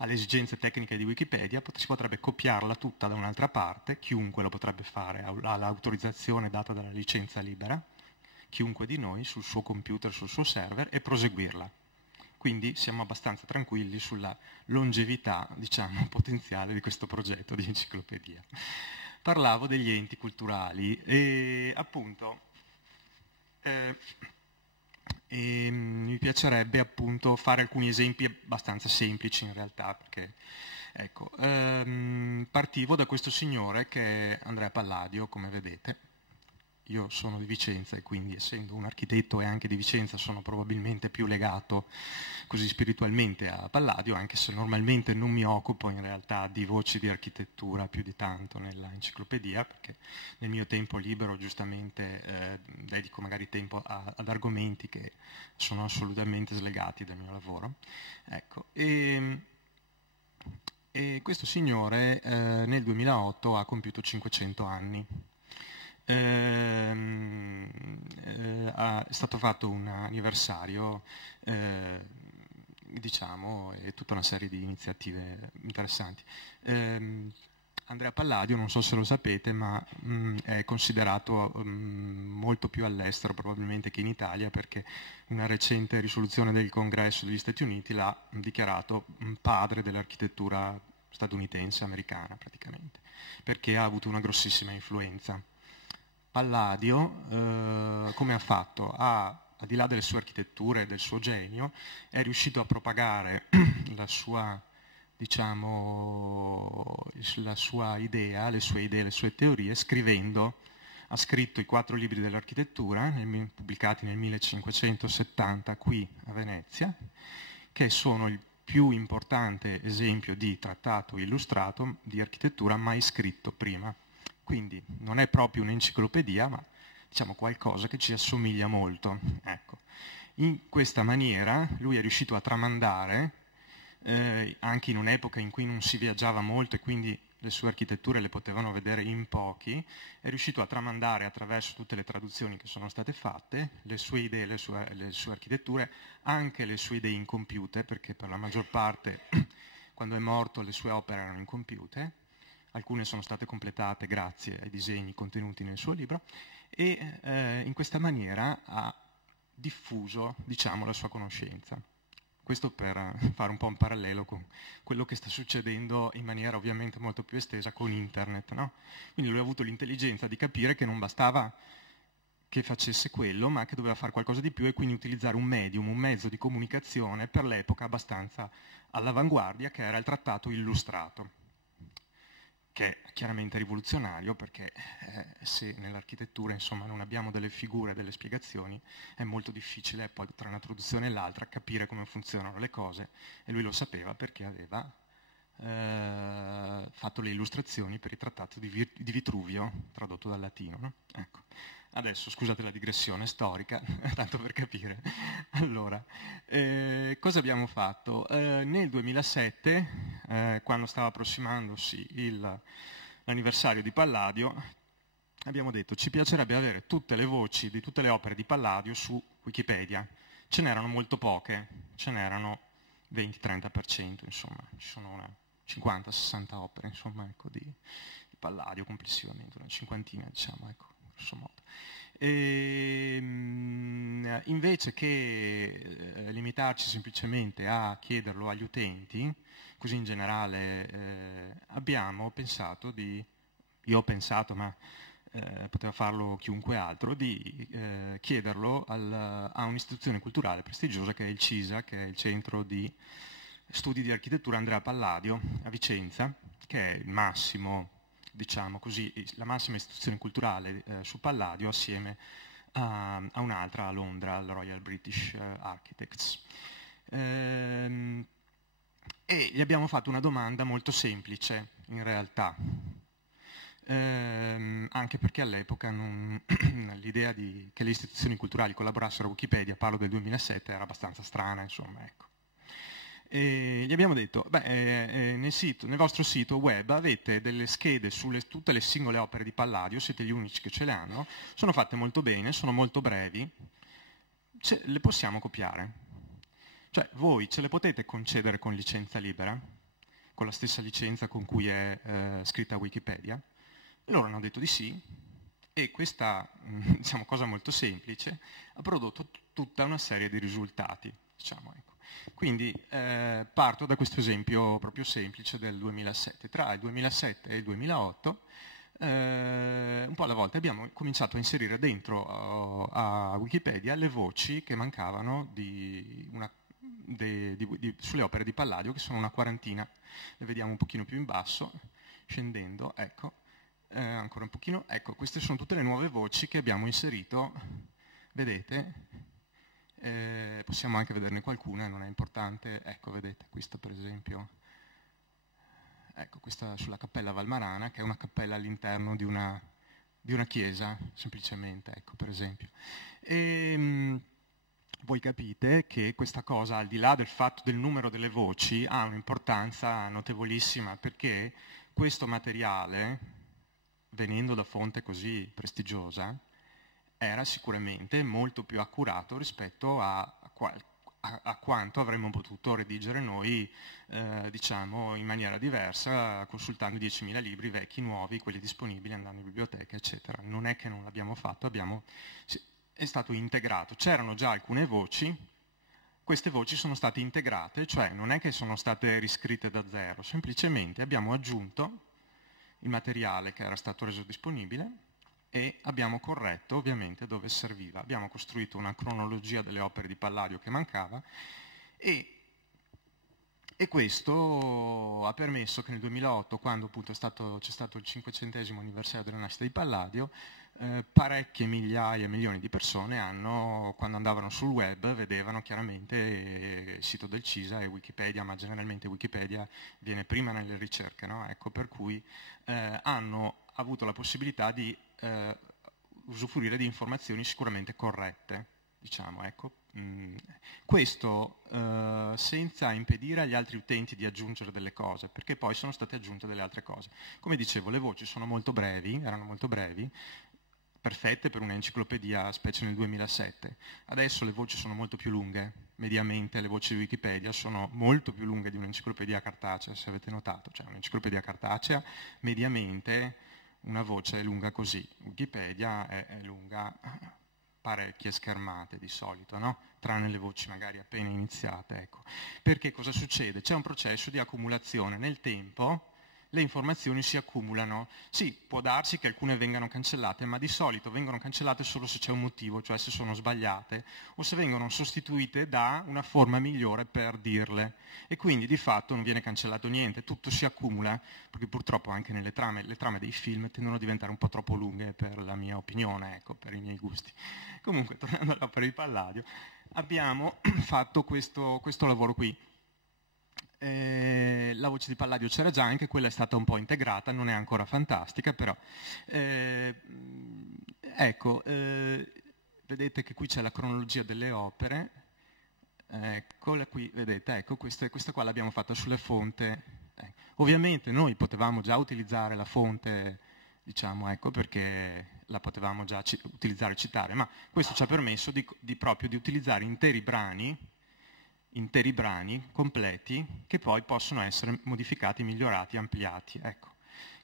alle esigenze tecniche di Wikipedia, si potrebbe copiarla tutta da un'altra parte, chiunque lo potrebbe fare, ha l'autorizzazione data dalla licenza libera, chiunque di noi sul suo computer, sul suo server, e proseguirla. Quindi siamo abbastanza tranquilli sulla longevità, diciamo, potenziale di questo progetto di enciclopedia. Parlavo degli enti culturali e appunto mi piacerebbe appunto fare alcuni esempi abbastanza semplici in realtà, perché ecco, partivo da questo signore che è Andrea Palladio, come vedete, io sono di Vicenza e quindi essendo un architetto e anche di Vicenza sono probabilmente più legato così spiritualmente a Palladio, anche se normalmente non mi occupo in realtà di voci di architettura più di tanto nella enciclopedia, perché nel mio tempo libero giustamente dedico magari tempo ad argomenti che sono assolutamente slegati dal mio lavoro. Ecco, e questo signore nel 2008 ha compiuto 500 anni. È stato fatto un anniversario, diciamo, e tutta una serie di iniziative interessanti. Andrea Palladio, non so se lo sapete, ma è considerato molto più all'estero probabilmente che in Italia, perché una recente risoluzione del Congresso degli Stati Uniti l'ha dichiarato padre dell'architettura statunitense, americana praticamente, perché ha avuto una grossissima influenza. Palladio, come ha fatto? Al di là delle sue architetture e del suo genio, è riuscito a propagare la sua, diciamo, la sua idea, le sue teorie, ha scritto i 4 libri dell'architettura, pubblicati nel 1570 qui a Venezia, che sono il più importante esempio di trattato illustrato di architettura mai scritto prima. Quindi non è proprio un'enciclopedia, ma diciamo qualcosa che ci assomiglia molto. Ecco. In questa maniera lui è riuscito a tramandare, anche in un'epoca in cui non si viaggiava molto e quindi le sue architetture le potevano vedere in pochi, è riuscito a tramandare attraverso tutte le traduzioni che sono state fatte, le sue idee, le sue architetture, anche le sue idee incompiute, perché per la maggior parte, quando è morto, le sue opere erano incompiute, alcune sono state completate grazie ai disegni contenuti nel suo libro, e in questa maniera ha diffuso, diciamo, la sua conoscenza. Questo per fare un po' un parallelo con quello che sta succedendo in maniera ovviamente molto più estesa con internet, no? Quindi lui ha avuto l'intelligenza di capire che non bastava che facesse quello, ma che doveva fare qualcosa di più e quindi utilizzare un medium, un mezzo di comunicazione per l'epoca abbastanza all'avanguardia, che era il trattato illustrato, che è chiaramente rivoluzionario, perché se nell'architettura insomma non abbiamo delle figure, delle spiegazioni, è molto difficile poi tra una traduzione e l'altra capire come funzionano le cose, e lui lo sapeva perché aveva fatto le illustrazioni per il trattato di Vitruvio, tradotto dal latino, no? Ecco. Adesso, scusate la digressione storica, tanto per capire. Allora, cosa abbiamo fatto? Nel 2007, quando stava approssimandosi l'anniversario di Palladio, abbiamo detto ci piacerebbe avere tutte le voci di tutte le opere di Palladio su Wikipedia. Ce n'erano molto poche, ce n'erano 20-30%, insomma, ci sono una 50-60 opere, insomma, ecco, di Palladio complessivamente, una cinquantina, diciamo, ecco, grosso modo. Invece che limitarci semplicemente a chiederlo agli utenti, così in generale abbiamo pensato io ho pensato, ma poteva farlo chiunque altro, di chiederlo a un'istituzione culturale prestigiosa che è il CISA, che è il Centro di Studi di Architettura Andrea Palladio a Vicenza, che è il massimo, diciamo così, la massima istituzione culturale su Palladio, assieme a un'altra a Londra, al Royal British Architects. E gli abbiamo fatto una domanda molto semplice, in realtà, anche perché all'epoca l'idea che le istituzioni culturali collaborassero a Wikipedia, parlo del 2007, era abbastanza strana, insomma, ecco. E gli abbiamo detto, nel vostro sito web avete delle schede su tutte le singole opere di Palladio, siete gli unici che ce le hanno, sono fatte molto bene, sono molto brevi, le possiamo copiare. Cioè voi ce le potete concedere con licenza libera, con la stessa licenza con cui è scritta Wikipedia? E loro hanno detto di sì, e questa diciamo, cosa molto semplice ha prodotto tutta una serie di risultati, diciamo, ecco. Quindi parto da questo esempio proprio semplice del 2007. Tra il 2007 e il 2008, un po' alla volta abbiamo cominciato a inserire dentro a Wikipedia le voci che mancavano sulle opere di Palladio, che sono una quarantina. Le vediamo un pochino più in basso, scendendo, ecco. ancora un pochino, ecco, queste sono tutte le nuove voci che abbiamo inserito, vedete, possiamo anche vederne qualcuna, non è importante, ecco, vedete, questa per esempio, ecco, questa sulla Cappella Valmarana, che è una cappella all'interno di una chiesa, semplicemente, ecco, per esempio. Voi capite che questa cosa, al di là del fatto del numero delle voci, ha un'importanza notevolissima, perché questo materiale, venendo da fonte così prestigiosa, era sicuramente molto più accurato rispetto a quanto avremmo potuto redigere noi, diciamo, in maniera diversa, consultando 10.000 libri, vecchi, nuovi, quelli disponibili, andando in biblioteca, eccetera. Non è che non l'abbiamo fatto, è stato integrato. C'erano già alcune voci, queste voci sono state integrate, cioè non è che sono state riscritte da zero, semplicemente abbiamo aggiunto il materiale che era stato reso disponibile e abbiamo corretto ovviamente dove serviva. Abbiamo costruito una cronologia delle opere di Palladio che mancava e questo ha permesso che nel 2008, quando appunto c'è stato il 500° anniversario della nascita di Palladio, parecchie migliaia, milioni di persone quando andavano sul web, vedevano chiaramente il sito del CISA e Wikipedia, ma generalmente Wikipedia viene prima nelle ricerche, no? Ecco, per cui hanno avuto la possibilità di usufruire di informazioni sicuramente corrette, diciamo, ecco. Questo senza impedire agli altri utenti di aggiungere delle cose, perché poi sono state aggiunte delle altre cose. Come dicevo, le voci sono molto brevi, erano molto brevi, perfette per un'enciclopedia, specie nel 2007. Adesso le voci sono molto più lunghe, mediamente le voci di Wikipedia sono molto più lunghe di un'enciclopedia cartacea, se avete notato. Cioè un'enciclopedia cartacea, mediamente, una voce è lunga così. Wikipedia è lunga parecchie schermate di solito, no? Tranne le voci magari appena iniziate, ecco. Perché cosa succede? C'è un processo di accumulazione nel tempo, le informazioni si accumulano. Sì, può darsi che alcune vengano cancellate, ma di solito vengono cancellate solo se c'è un motivo, cioè se sono sbagliate, o se vengono sostituite da una forma migliore per dirle. E quindi di fatto non viene cancellato niente, tutto si accumula, perché purtroppo anche le trame dei film tendono a diventare un po' troppo lunghe per la mia opinione, ecco, per i miei gusti. Comunque, tornando all'opera di Palladio, abbiamo fatto questo lavoro qui. La voce di Palladio c'era già, anche quella è stata un po' integrata, non è ancora fantastica, però ecco, vedete che qui c'è la cronologia delle opere, eccola qui, vedete, ecco, questa qua l'abbiamo fatta sulle fonti. Ovviamente noi potevamo già utilizzare la fonte, diciamo, ecco, perché la potevamo già utilizzare e citare, ma questo ci ha permesso proprio di utilizzare interi brani completi che poi possono essere modificati, migliorati, ampliati. Ecco.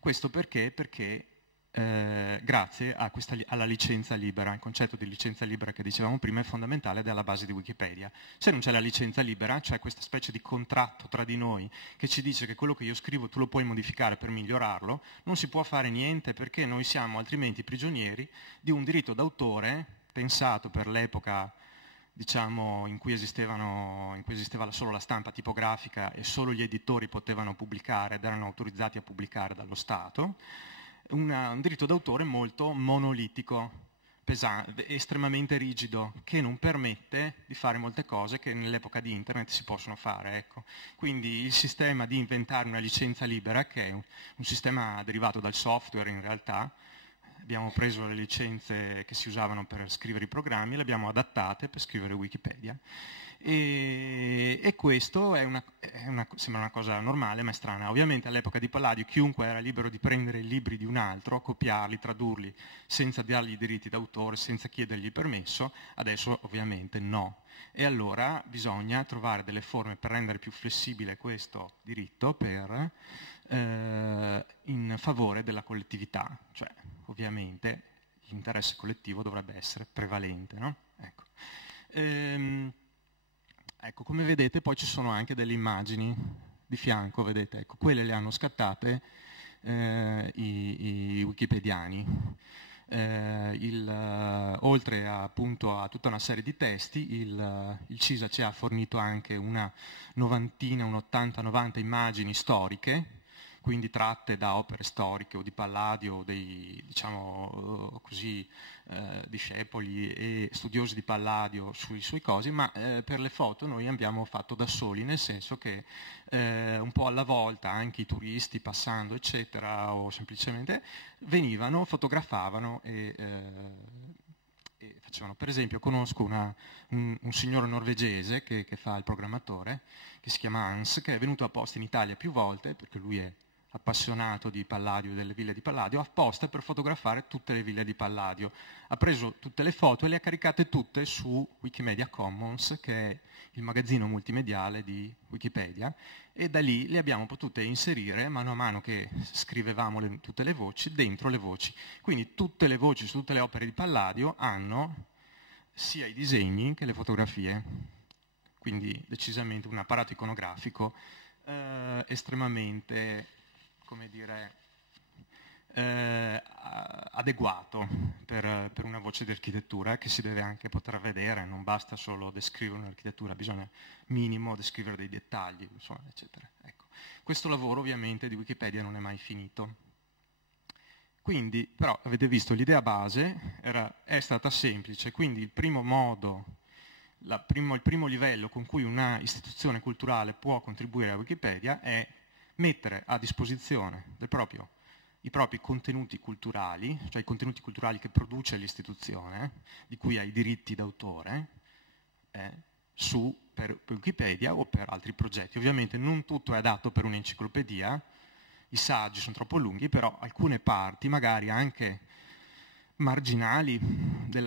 Questo perché? Perché grazie alla licenza libera. Il concetto di licenza libera che dicevamo prima è fondamentale ed è alla base di Wikipedia. Se non c'è la licenza libera, c'è questa specie di contratto tra di noi che ci dice che quello che io scrivo tu lo puoi modificare per migliorarlo, non si può fare niente perché noi siamo altrimenti prigionieri di un diritto d'autore pensato per l'epoca, diciamo, in cui esisteva solo la stampa tipografica e solo gli editori potevano pubblicare ed erano autorizzati a pubblicare dallo Stato, un diritto d'autore molto monolitico, pesante, estremamente rigido, che non permette di fare molte cose che nell'epoca di Internet si possono fare. Ecco. Quindi il sistema di inventare una licenza libera, che è un sistema derivato dal software in realtà, abbiamo preso le licenze che si usavano per scrivere i programmi e le abbiamo adattate per scrivere Wikipedia. E questo sembra una cosa normale, ma è strana. Ovviamente all'epoca di Palladio chiunque era libero di prendere i libri di un altro, copiarli, tradurli, senza dargli i diritti d'autore, senza chiedergli il permesso. Adesso ovviamente no. E allora bisogna trovare delle forme per rendere più flessibile questo diritto in favore della collettività, cioè ovviamente l'interesse collettivo dovrebbe essere prevalente, no? Ecco. Ecco, come vedete poi ci sono anche delle immagini di fianco, vedete, ecco, quelle le hanno scattate i wikipediani. Oltre appunto a tutta una serie di testi, il CISA ci ha fornito anche una 80-90 immagini storiche quindi tratte da opere storiche o di Palladio, dei, diciamo così, discepoli e studiosi di Palladio sui suoi cosi, ma per le foto noi abbiamo fatto da soli, nel senso che un po' alla volta anche i turisti passando eccetera o semplicemente venivano, fotografavano e facevano. Per esempio conosco un signore norvegese che fa il programmatore, che si chiama Hans, che è venuto apposta in Italia più volte, perché lui è appassionato di Palladio e delle ville di Palladio, apposta per fotografare tutte le ville di Palladio. Ha preso tutte le foto e le ha caricate tutte su Wikimedia Commons, che è il magazzino multimediale di Wikipedia, e da lì le abbiamo potute inserire mano a mano che scrivevamo tutte le voci dentro le voci. Quindi tutte le voci su tutte le opere di Palladio hanno sia i disegni che le fotografie, quindi decisamente un apparato iconografico estremamente, come dire, adeguato per una voce di architettura che si deve anche poter vedere, non basta solo descrivere un'architettura, bisogna minimo descrivere dei dettagli, insomma, eccetera. Ecco. Questo lavoro ovviamente di Wikipedia non è mai finito. Quindi, però, avete visto, l'idea base è stata semplice, quindi il primo modo, il primo livello con cui una istituzione culturale può contribuire a Wikipedia è mettere a disposizione i propri contenuti culturali, cioè i contenuti culturali che produce l'istituzione, di cui ha i diritti d'autore, per Wikipedia o per altri progetti. Ovviamente non tutto è adatto per un'enciclopedia, i saggi sono troppo lunghi, però alcune parti, magari anche marginali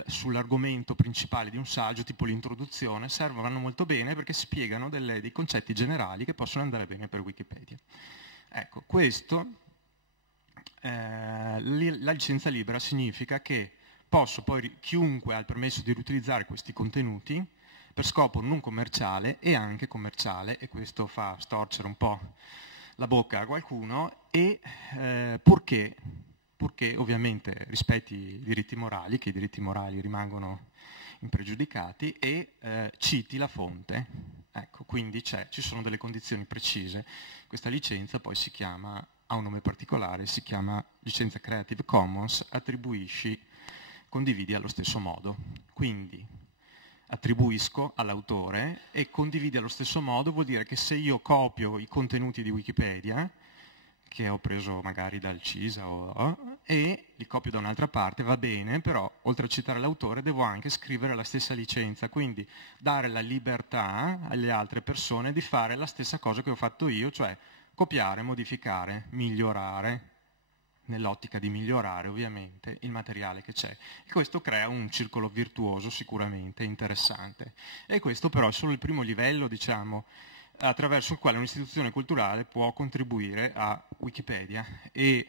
sull'argomento principale di un saggio, tipo l'introduzione, vanno molto bene perché spiegano dei concetti generali che possono andare bene per Wikipedia. Ecco, questo, la licenza libera significa che chiunque ha il permesso di riutilizzare questi contenuti per scopo non commerciale e anche commerciale, e questo fa storcere un po' la bocca a qualcuno, e purché ovviamente rispetti i diritti morali, che i diritti morali rimangono impregiudicati, e citi la fonte. Ecco, quindi ci sono delle condizioni precise. Questa licenza poi ha un nome particolare, si chiama licenza Creative Commons, attribuisci, condividi allo stesso modo. Quindi attribuisco all'autore e condividi allo stesso modo vuol dire che se io copio i contenuti di Wikipedia, che ho preso magari dal CISA e li copio da un'altra parte, va bene, però oltre a citare l'autore devo anche scrivere la stessa licenza, quindi dare la libertà alle altre persone di fare la stessa cosa che ho fatto io, cioè copiare, modificare, migliorare, nell'ottica di migliorare ovviamente il materiale che c'è. E questo crea un circolo virtuoso sicuramente interessante. E questo però è solo il primo livello, diciamo, attraverso il quale un'istituzione culturale può contribuire a Wikipedia. E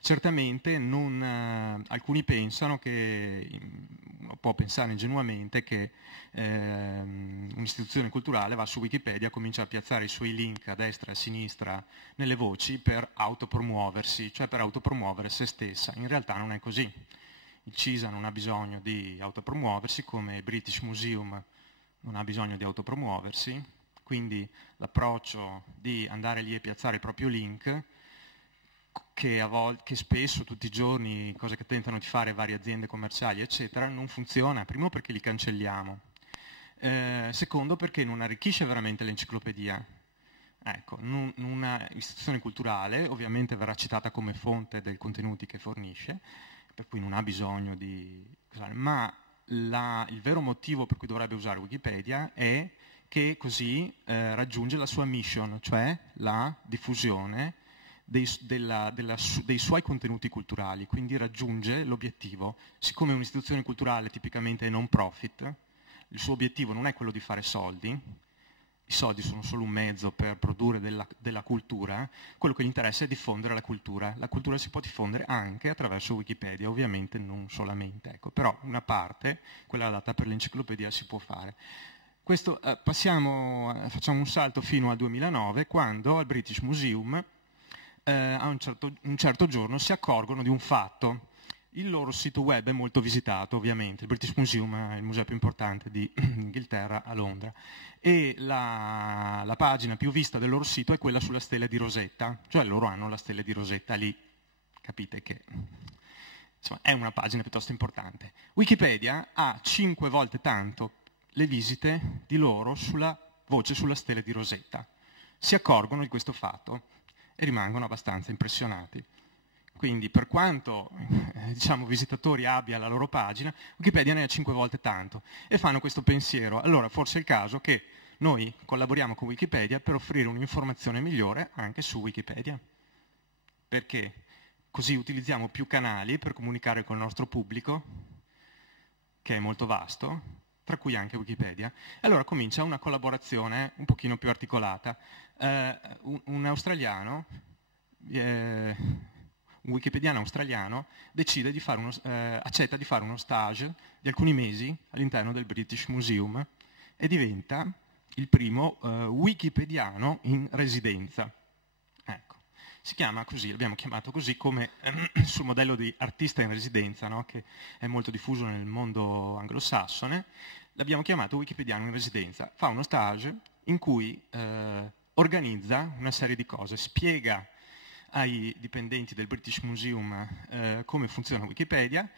certamente alcuni pensano può pensare ingenuamente che un'istituzione culturale va su Wikipedia, comincia a piazzare i suoi link a destra e a sinistra nelle voci per autopromuoversi, cioè per autopromuovere se stessa. In realtà non è così. Il CISA non ha bisogno di autopromuoversi, come il British Museum non ha bisogno di autopromuoversi, quindi l'approccio di andare lì e piazzare il proprio link, che spesso, tutti i giorni, cose che tentano di fare varie aziende commerciali, eccetera, non funziona. Primo perché li cancelliamo, secondo perché non arricchisce veramente l'enciclopedia. Ecco, una istituzione culturale ovviamente verrà citata come fonte dei contenuti che fornisce, per cui non ha bisogno di... Ma il vero motivo per cui dovrebbe usare Wikipedia è che così raggiunge la sua mission, cioè la diffusione dei suoi contenuti culturali, quindi raggiunge l'obiettivo. Siccome un'istituzione culturale tipicamente è non profit, il suo obiettivo non è quello di fare soldi, i soldi sono solo un mezzo per produrre della cultura, quello che gli interessa è diffondere la cultura. La cultura si può diffondere anche attraverso Wikipedia, ovviamente non solamente, ecco, però una parte, quella data per l'enciclopedia, si può fare. Questo, facciamo un salto fino al 2009, quando al British Museum a un certo giorno si accorgono di un fatto. Il loro sito web è molto visitato, ovviamente. Il British Museum è il museo più importante di Inghilterra a Londra. E la pagina più vista del loro sito è quella sulla stella di Rosetta. Cioè loro hanno la stella di Rosetta lì. Capite che insomma, è una pagina piuttosto importante. Wikipedia ha 5 volte tanto le visite di loro sulla voce sulla stella di Rosetta. Si accorgono di questo fatto e rimangono abbastanza impressionati. Quindi per quanto diciamo, visitatori abbia la loro pagina, Wikipedia ne ha 5 volte tanto e fanno questo pensiero. Allora forse è il caso che noi collaboriamo con Wikipedia per offrire un'informazione migliore anche su Wikipedia. Perché così utilizziamo più canali per comunicare con il nostro pubblico, che è molto vasto, tra cui anche Wikipedia. E allora comincia una collaborazione un pochino più articolata. Un australiano... un wikipediano australiano decide di fare accetta di fare uno stage di alcuni mesi all'interno del British Museum e diventa il primo wikipediano in residenza. Ecco, si chiama così, l'abbiamo chiamato così come sul modello di artista in residenza, no? Che è molto diffuso nel mondo anglosassone, l'abbiamo chiamato wikipediano in residenza. Fa uno stage in cui organizza una serie di cose, spiega ai dipendenti del British Museum come funziona Wikipedia,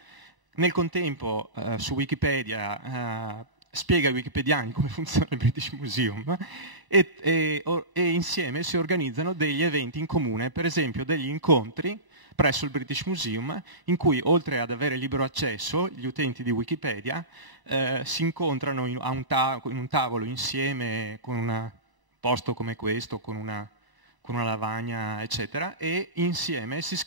nel contempo su Wikipedia spiega ai wikipediani come funziona il British Museum e insieme si organizzano degli eventi in comune, per esempio degli incontri presso il British Museum in cui oltre ad avere libero accesso gli utenti di Wikipedia si incontrano in un tavolo insieme con un posto come questo, con una lavagna, eccetera, e insieme si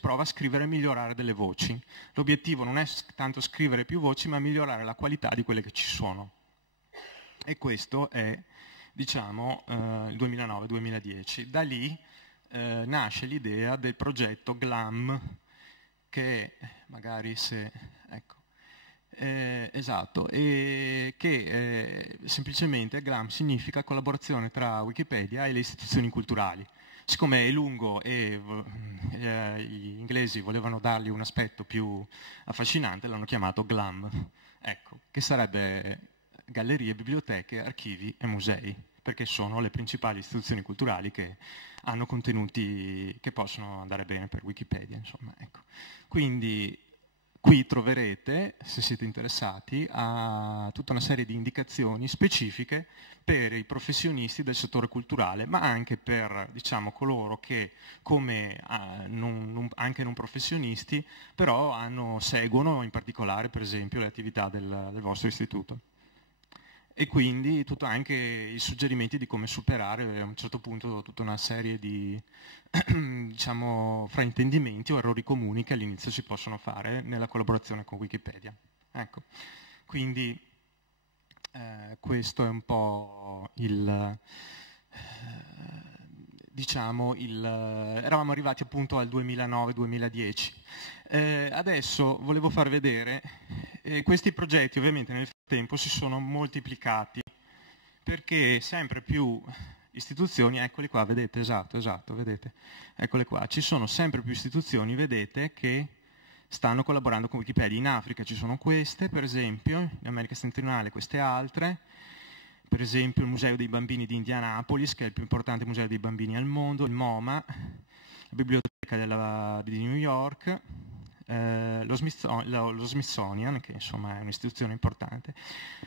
prova a scrivere e migliorare delle voci. L'obiettivo non è tanto scrivere più voci, ma migliorare la qualità di quelle che ci sono. E questo è, diciamo, il 2009-2010. Da lì nasce l'idea del progetto GLAM, che magari se... ecco, esatto, e che semplicemente GLAM significa collaborazione tra Wikipedia e le istituzioni culturali. Siccome è lungo e gli inglesi volevano dargli un aspetto più affascinante, l'hanno chiamato GLAM, ecco, che sarebbe gallerie, biblioteche, archivi e musei, perché sono le principali istituzioni culturali che hanno contenuti che possono andare bene per Wikipedia, insomma, ecco. Quindi qui troverete, se siete interessati, a tutta una serie di indicazioni specifiche per i professionisti del settore culturale, ma anche per, diciamo, coloro che, come anche non professionisti, però seguono in particolare, per esempio, le attività del vostro istituto. E quindi anche i suggerimenti di come superare a un certo punto tutta una serie di diciamo, fraintendimenti o errori comuni che all'inizio si possono fare nella collaborazione con Wikipedia. Ecco, quindi questo è un po' eravamo arrivati appunto al 2009-2010. Adesso volevo far vedere, questi progetti ovviamente nel frattempo si sono moltiplicati perché sempre più istituzioni, eccoli qua, vedete, esatto, vedete, eccole qua, ci sono sempre più istituzioni, vedete, che stanno collaborando con Wikipedia. In Africa ci sono queste, per esempio, in America settentrionale queste altre, per esempio il Museo dei Bambini di Indianapolis, che è il più importante museo dei bambini al mondo, il MoMA, la Biblioteca di New York, lo Smithsonian, che insomma è un'istituzione importante.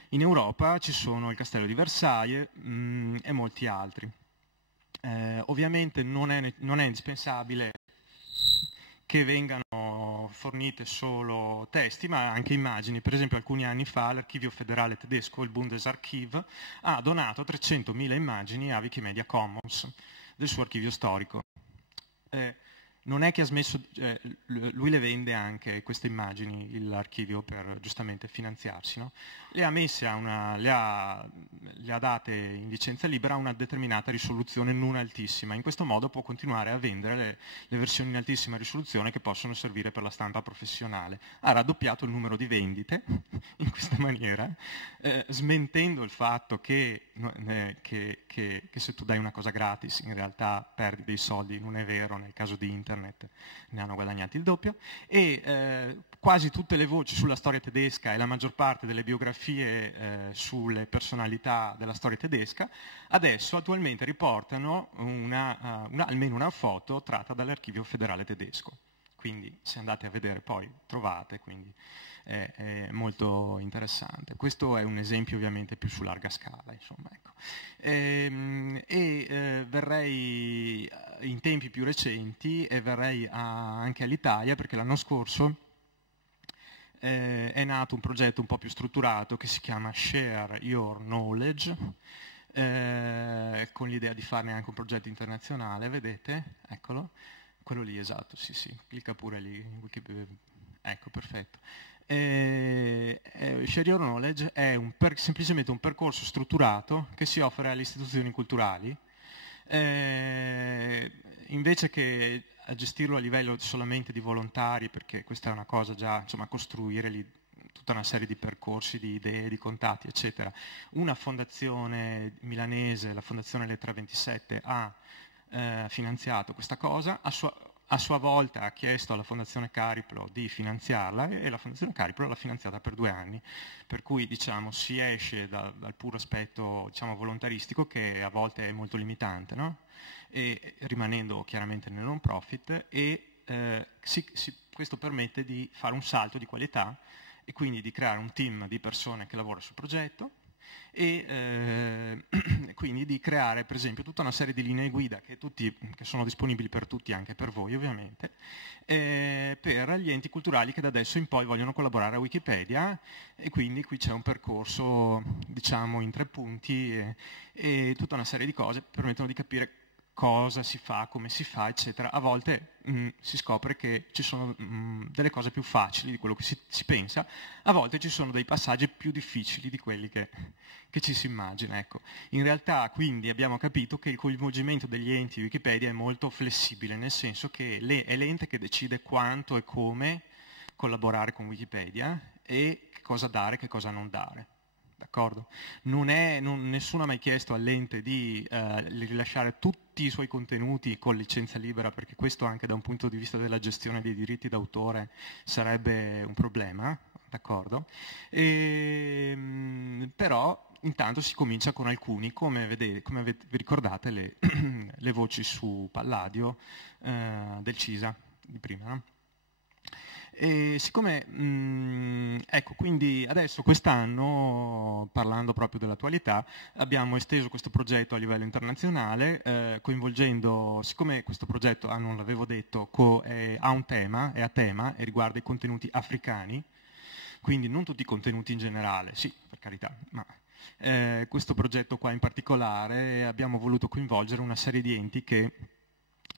In Europa ci sono il Castello di Versailles e molti altri. Ovviamente non è indispensabile che vengano fornite solo testi, ma anche immagini. Per esempio, alcuni anni fa l'Archivio federale tedesco, il Bundesarchiv, ha donato 300.000 immagini a Wikimedia Commons del suo archivio storico. Non è che ha smesso, lui le vende anche queste immagini, l'archivio, per giustamente finanziarsi, no? Le ha date in licenza libera a una determinata risoluzione non altissima. In questo modo può continuare a vendere le versioni in altissima risoluzione che possono servire per la stampa professionale. Ha raddoppiato il numero di vendite in questa maniera, smentendo il fatto che se tu dai una cosa gratis in realtà perdi dei soldi. Non è vero nel caso di internet. internet ne hanno guadagnati il doppio, e quasi tutte le voci sulla storia tedesca e la maggior parte delle biografie sulle personalità della storia tedesca adesso attualmente riportano almeno una foto tratta dall'Archivio Federale Tedesco. Quindi se andate a vedere poi trovate, quindi è molto interessante. Questo è un esempio ovviamente più su larga scala, insomma, ecco. Verrei in tempi più recenti e verrei anche all'Italia, perché l'anno scorso è nato un progetto un po' più strutturato che si chiama Share Your Knowledge, con l'idea di farne anche un progetto internazionale, vedete? Eccolo. Quello lì, esatto, sì, clicca pure lì, ecco, perfetto. Share Your Knowledge è semplicemente un percorso strutturato che si offre alle istituzioni culturali, invece che a gestirlo a livello solamente di volontari, perché questa è una cosa già, insomma, costruire lì tutta una serie di percorsi, di idee, di contatti, eccetera. Una fondazione milanese, la Fondazione Lettera 27, ha finanziato questa cosa, a sua volta ha chiesto alla Fondazione Cariplo di finanziarla e la Fondazione Cariplo l'ha finanziata per 2 anni, per cui diciamo si esce dal puro aspetto, diciamo, volontaristico, che a volte è molto limitante, no? E rimanendo chiaramente nel non profit, e questo permette di fare un salto di qualità e quindi di creare un team di persone che lavora sul progetto, e quindi di creare per esempio tutta una serie di linee guida che sono disponibili per tutti, anche per voi ovviamente, per gli enti culturali che da adesso in poi vogliono collaborare a Wikipedia, e quindi qui c'è un percorso, diciamo, in 3 punti e tutta una serie di cose che permettono di capire cosa si fa, come si fa, eccetera. A volte si scopre che ci sono delle cose più facili di quello che si pensa, a volte ci sono dei passaggi più difficili di quelli che ci si immagina. Ecco. In realtà quindi abbiamo capito che il coinvolgimento degli enti di Wikipedia è molto flessibile, nel senso che è l'ente che decide quanto e come collaborare con Wikipedia e che cosa dare e che cosa non dare. D'accordo? Nessuno ha mai chiesto all'ente di rilasciare tutti i suoi contenuti con licenza libera, perché questo anche da un punto di vista della gestione dei diritti d'autore sarebbe un problema, d'accordo? Però intanto si comincia con alcuni, come vi ricordate le voci su Palladio del CISA di prima, no? E siccome, ecco, quindi adesso quest'anno, parlando proprio dell'attualità, abbiamo esteso questo progetto a livello internazionale, coinvolgendo, siccome questo progetto, non l'avevo detto, ha un tema, è a tema e riguarda i contenuti africani, quindi non tutti i contenuti in generale, sì, per carità, ma questo progetto qua in particolare abbiamo voluto coinvolgere una serie di enti che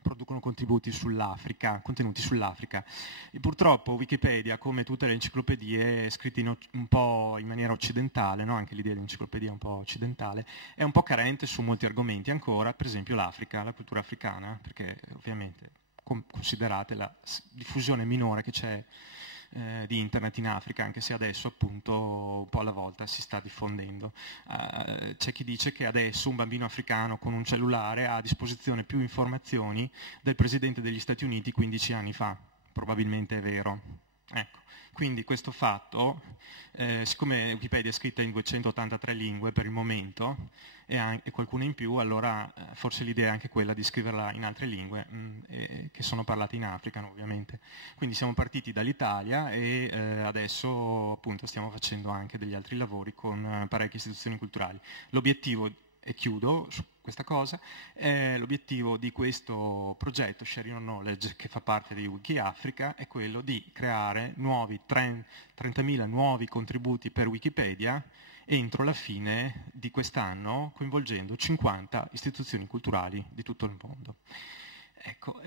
producono contenuti sull'Africa. E purtroppo Wikipedia, come tutte le enciclopedie scritte un po' in maniera occidentale, no? Anche l'idea di enciclopedia un po' occidentale, è un po' carente su molti argomenti ancora, per esempio l'Africa, la cultura africana, perché ovviamente considerate la diffusione minore che c'è di internet in Africa, anche se adesso appunto un po' alla volta si sta diffondendo. C'è chi dice che adesso un bambino africano con un cellulare ha a disposizione più informazioni del Presidente degli Stati Uniti 15 anni fa, probabilmente è vero. Ecco. Quindi questo fatto, siccome Wikipedia è scritta in 283 lingue per il momento e qualcuna in più, allora forse l'idea è anche quella di scriverla in altre lingue che sono parlate in Africa, no, ovviamente. Quindi siamo partiti dall'Italia e adesso appunto stiamo facendo anche degli altri lavori con parecchie istituzioni culturali. L'obiettivo, e chiudo su questa cosa, l'obiettivo di questo progetto Share Your Knowledge, che fa parte di Wikiafrica, è quello di creare 30.000 nuovi contributi per Wikipedia entro la fine di quest'anno, coinvolgendo 50 istituzioni culturali di tutto il mondo. Ecco,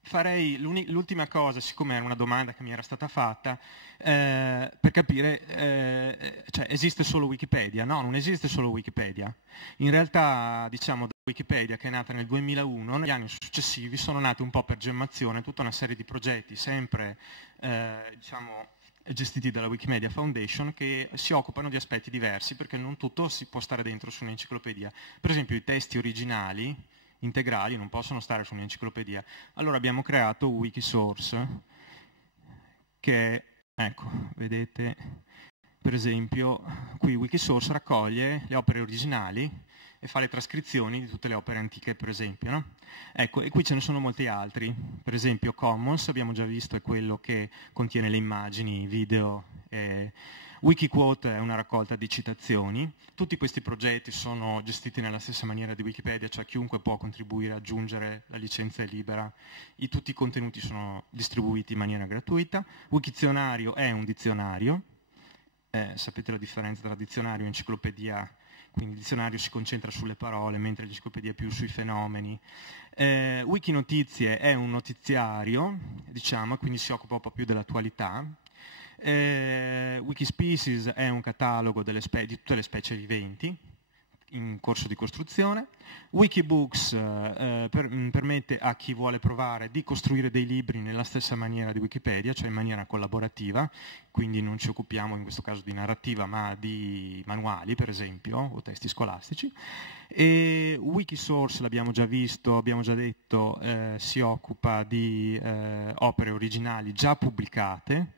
farei l'ultima cosa, siccome era una domanda che mi era stata fatta, per capire, cioè esiste solo Wikipedia? No, non esiste solo Wikipedia. In realtà, diciamo, da Wikipedia, che è nata nel 2001, negli anni successivi sono nati un po' per gemmazione tutta una serie di progetti, sempre, diciamo, gestiti dalla Wikimedia Foundation, che si occupano di aspetti diversi, perché non tutto si può stare dentro su un'enciclopedia. Per esempio i testi originali, integrali, non possono stare su un'enciclopedia. Allora abbiamo creato Wikisource, che, ecco, vedete, per esempio, qui Wikisource raccoglie le opere originali e fa le trascrizioni di tutte le opere antiche, per esempio. No? Ecco, e qui ce ne sono molti altri. Per esempio Commons, abbiamo già visto, è quello che contiene le immagini, video. Wikiquote è una raccolta di citazioni. Tutti questi progetti sono gestiti nella stessa maniera di Wikipedia, cioè chiunque può contribuire, aggiungere, la licenza è libera. Tutti i contenuti sono distribuiti in maniera gratuita. Wikizionario è un dizionario. Sapete la differenza tra dizionario e enciclopedia? Quindi il dizionario si concentra sulle parole, mentre l'enciclopedia è più sui fenomeni. Wikinotizie è un notiziario, diciamo, quindi si occupa un po' più dell'attualità. Wikispecies è un catalogo di tutte le specie viventi in corso di costruzione. Wikibooks permette a chi vuole provare di costruire dei libri nella stessa maniera di Wikipedia, cioè in maniera collaborativa, quindi non ci occupiamo in questo caso di narrativa ma di manuali, per esempio, o testi scolastici. E Wikisource, l'abbiamo già visto, abbiamo già detto, si occupa di opere originali già pubblicate,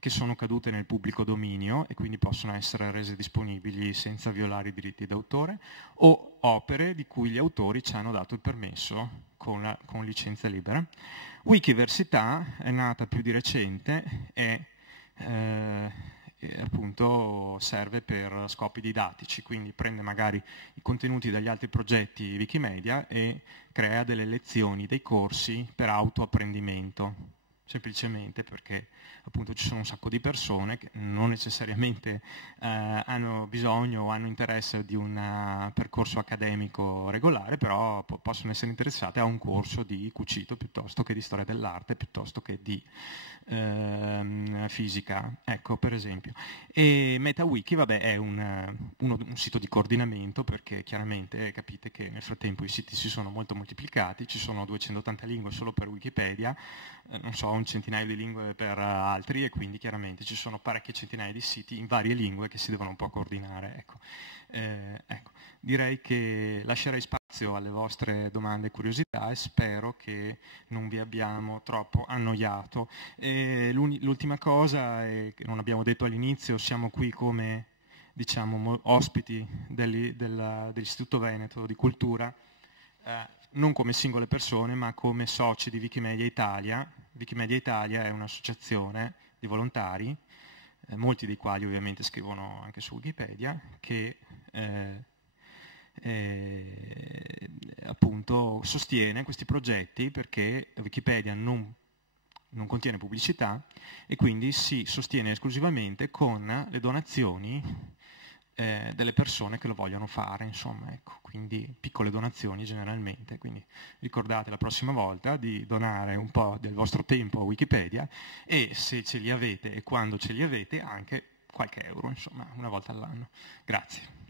che sono cadute nel pubblico dominio e quindi possono essere rese disponibili senza violare i diritti d'autore, o opere di cui gli autori ci hanno dato il permesso con licenza libera. Wikiversità è nata più di recente e appunto serve per scopi didattici, quindi prende magari i contenuti dagli altri progetti Wikimedia e crea delle lezioni, dei corsi per autoapprendimento, semplicemente perché appunto ci sono un sacco di persone che non necessariamente hanno bisogno o hanno interesse di un percorso accademico regolare, però possono essere interessate a un corso di cucito piuttosto che di storia dell'arte, piuttosto che di fisica, ecco, per esempio. E MetaWiki, vabbè, è un sito di coordinamento, perché chiaramente capite che nel frattempo i siti si sono molto moltiplicati, ci sono 280 lingue solo per Wikipedia, non so, un centinaio di lingue per altri, e quindi chiaramente ci sono parecchie centinaia di siti in varie lingue che si devono un po' coordinare. Ecco. Ecco. Direi che lascerei spazio alle vostre domande e curiosità e spero che non vi abbiamo troppo annoiato. L'ultima cosa è che non abbiamo detto all'inizio, siamo qui come, diciamo, ospiti dell'Istituto Veneto di Cultura, non come singole persone ma come soci di Wikimedia Italia. Wikimedia Italia è un'associazione di volontari, molti dei quali ovviamente scrivono anche su Wikipedia, che appunto sostiene questi progetti perché Wikipedia non contiene pubblicità e quindi si sostiene esclusivamente con le donazioni delle persone che lo vogliono fare, insomma, ecco, quindi piccole donazioni generalmente. Quindi ricordate la prossima volta di donare un po' del vostro tempo a Wikipedia, e se ce li avete e quando ce li avete anche qualche euro, insomma, una volta all'anno. Grazie.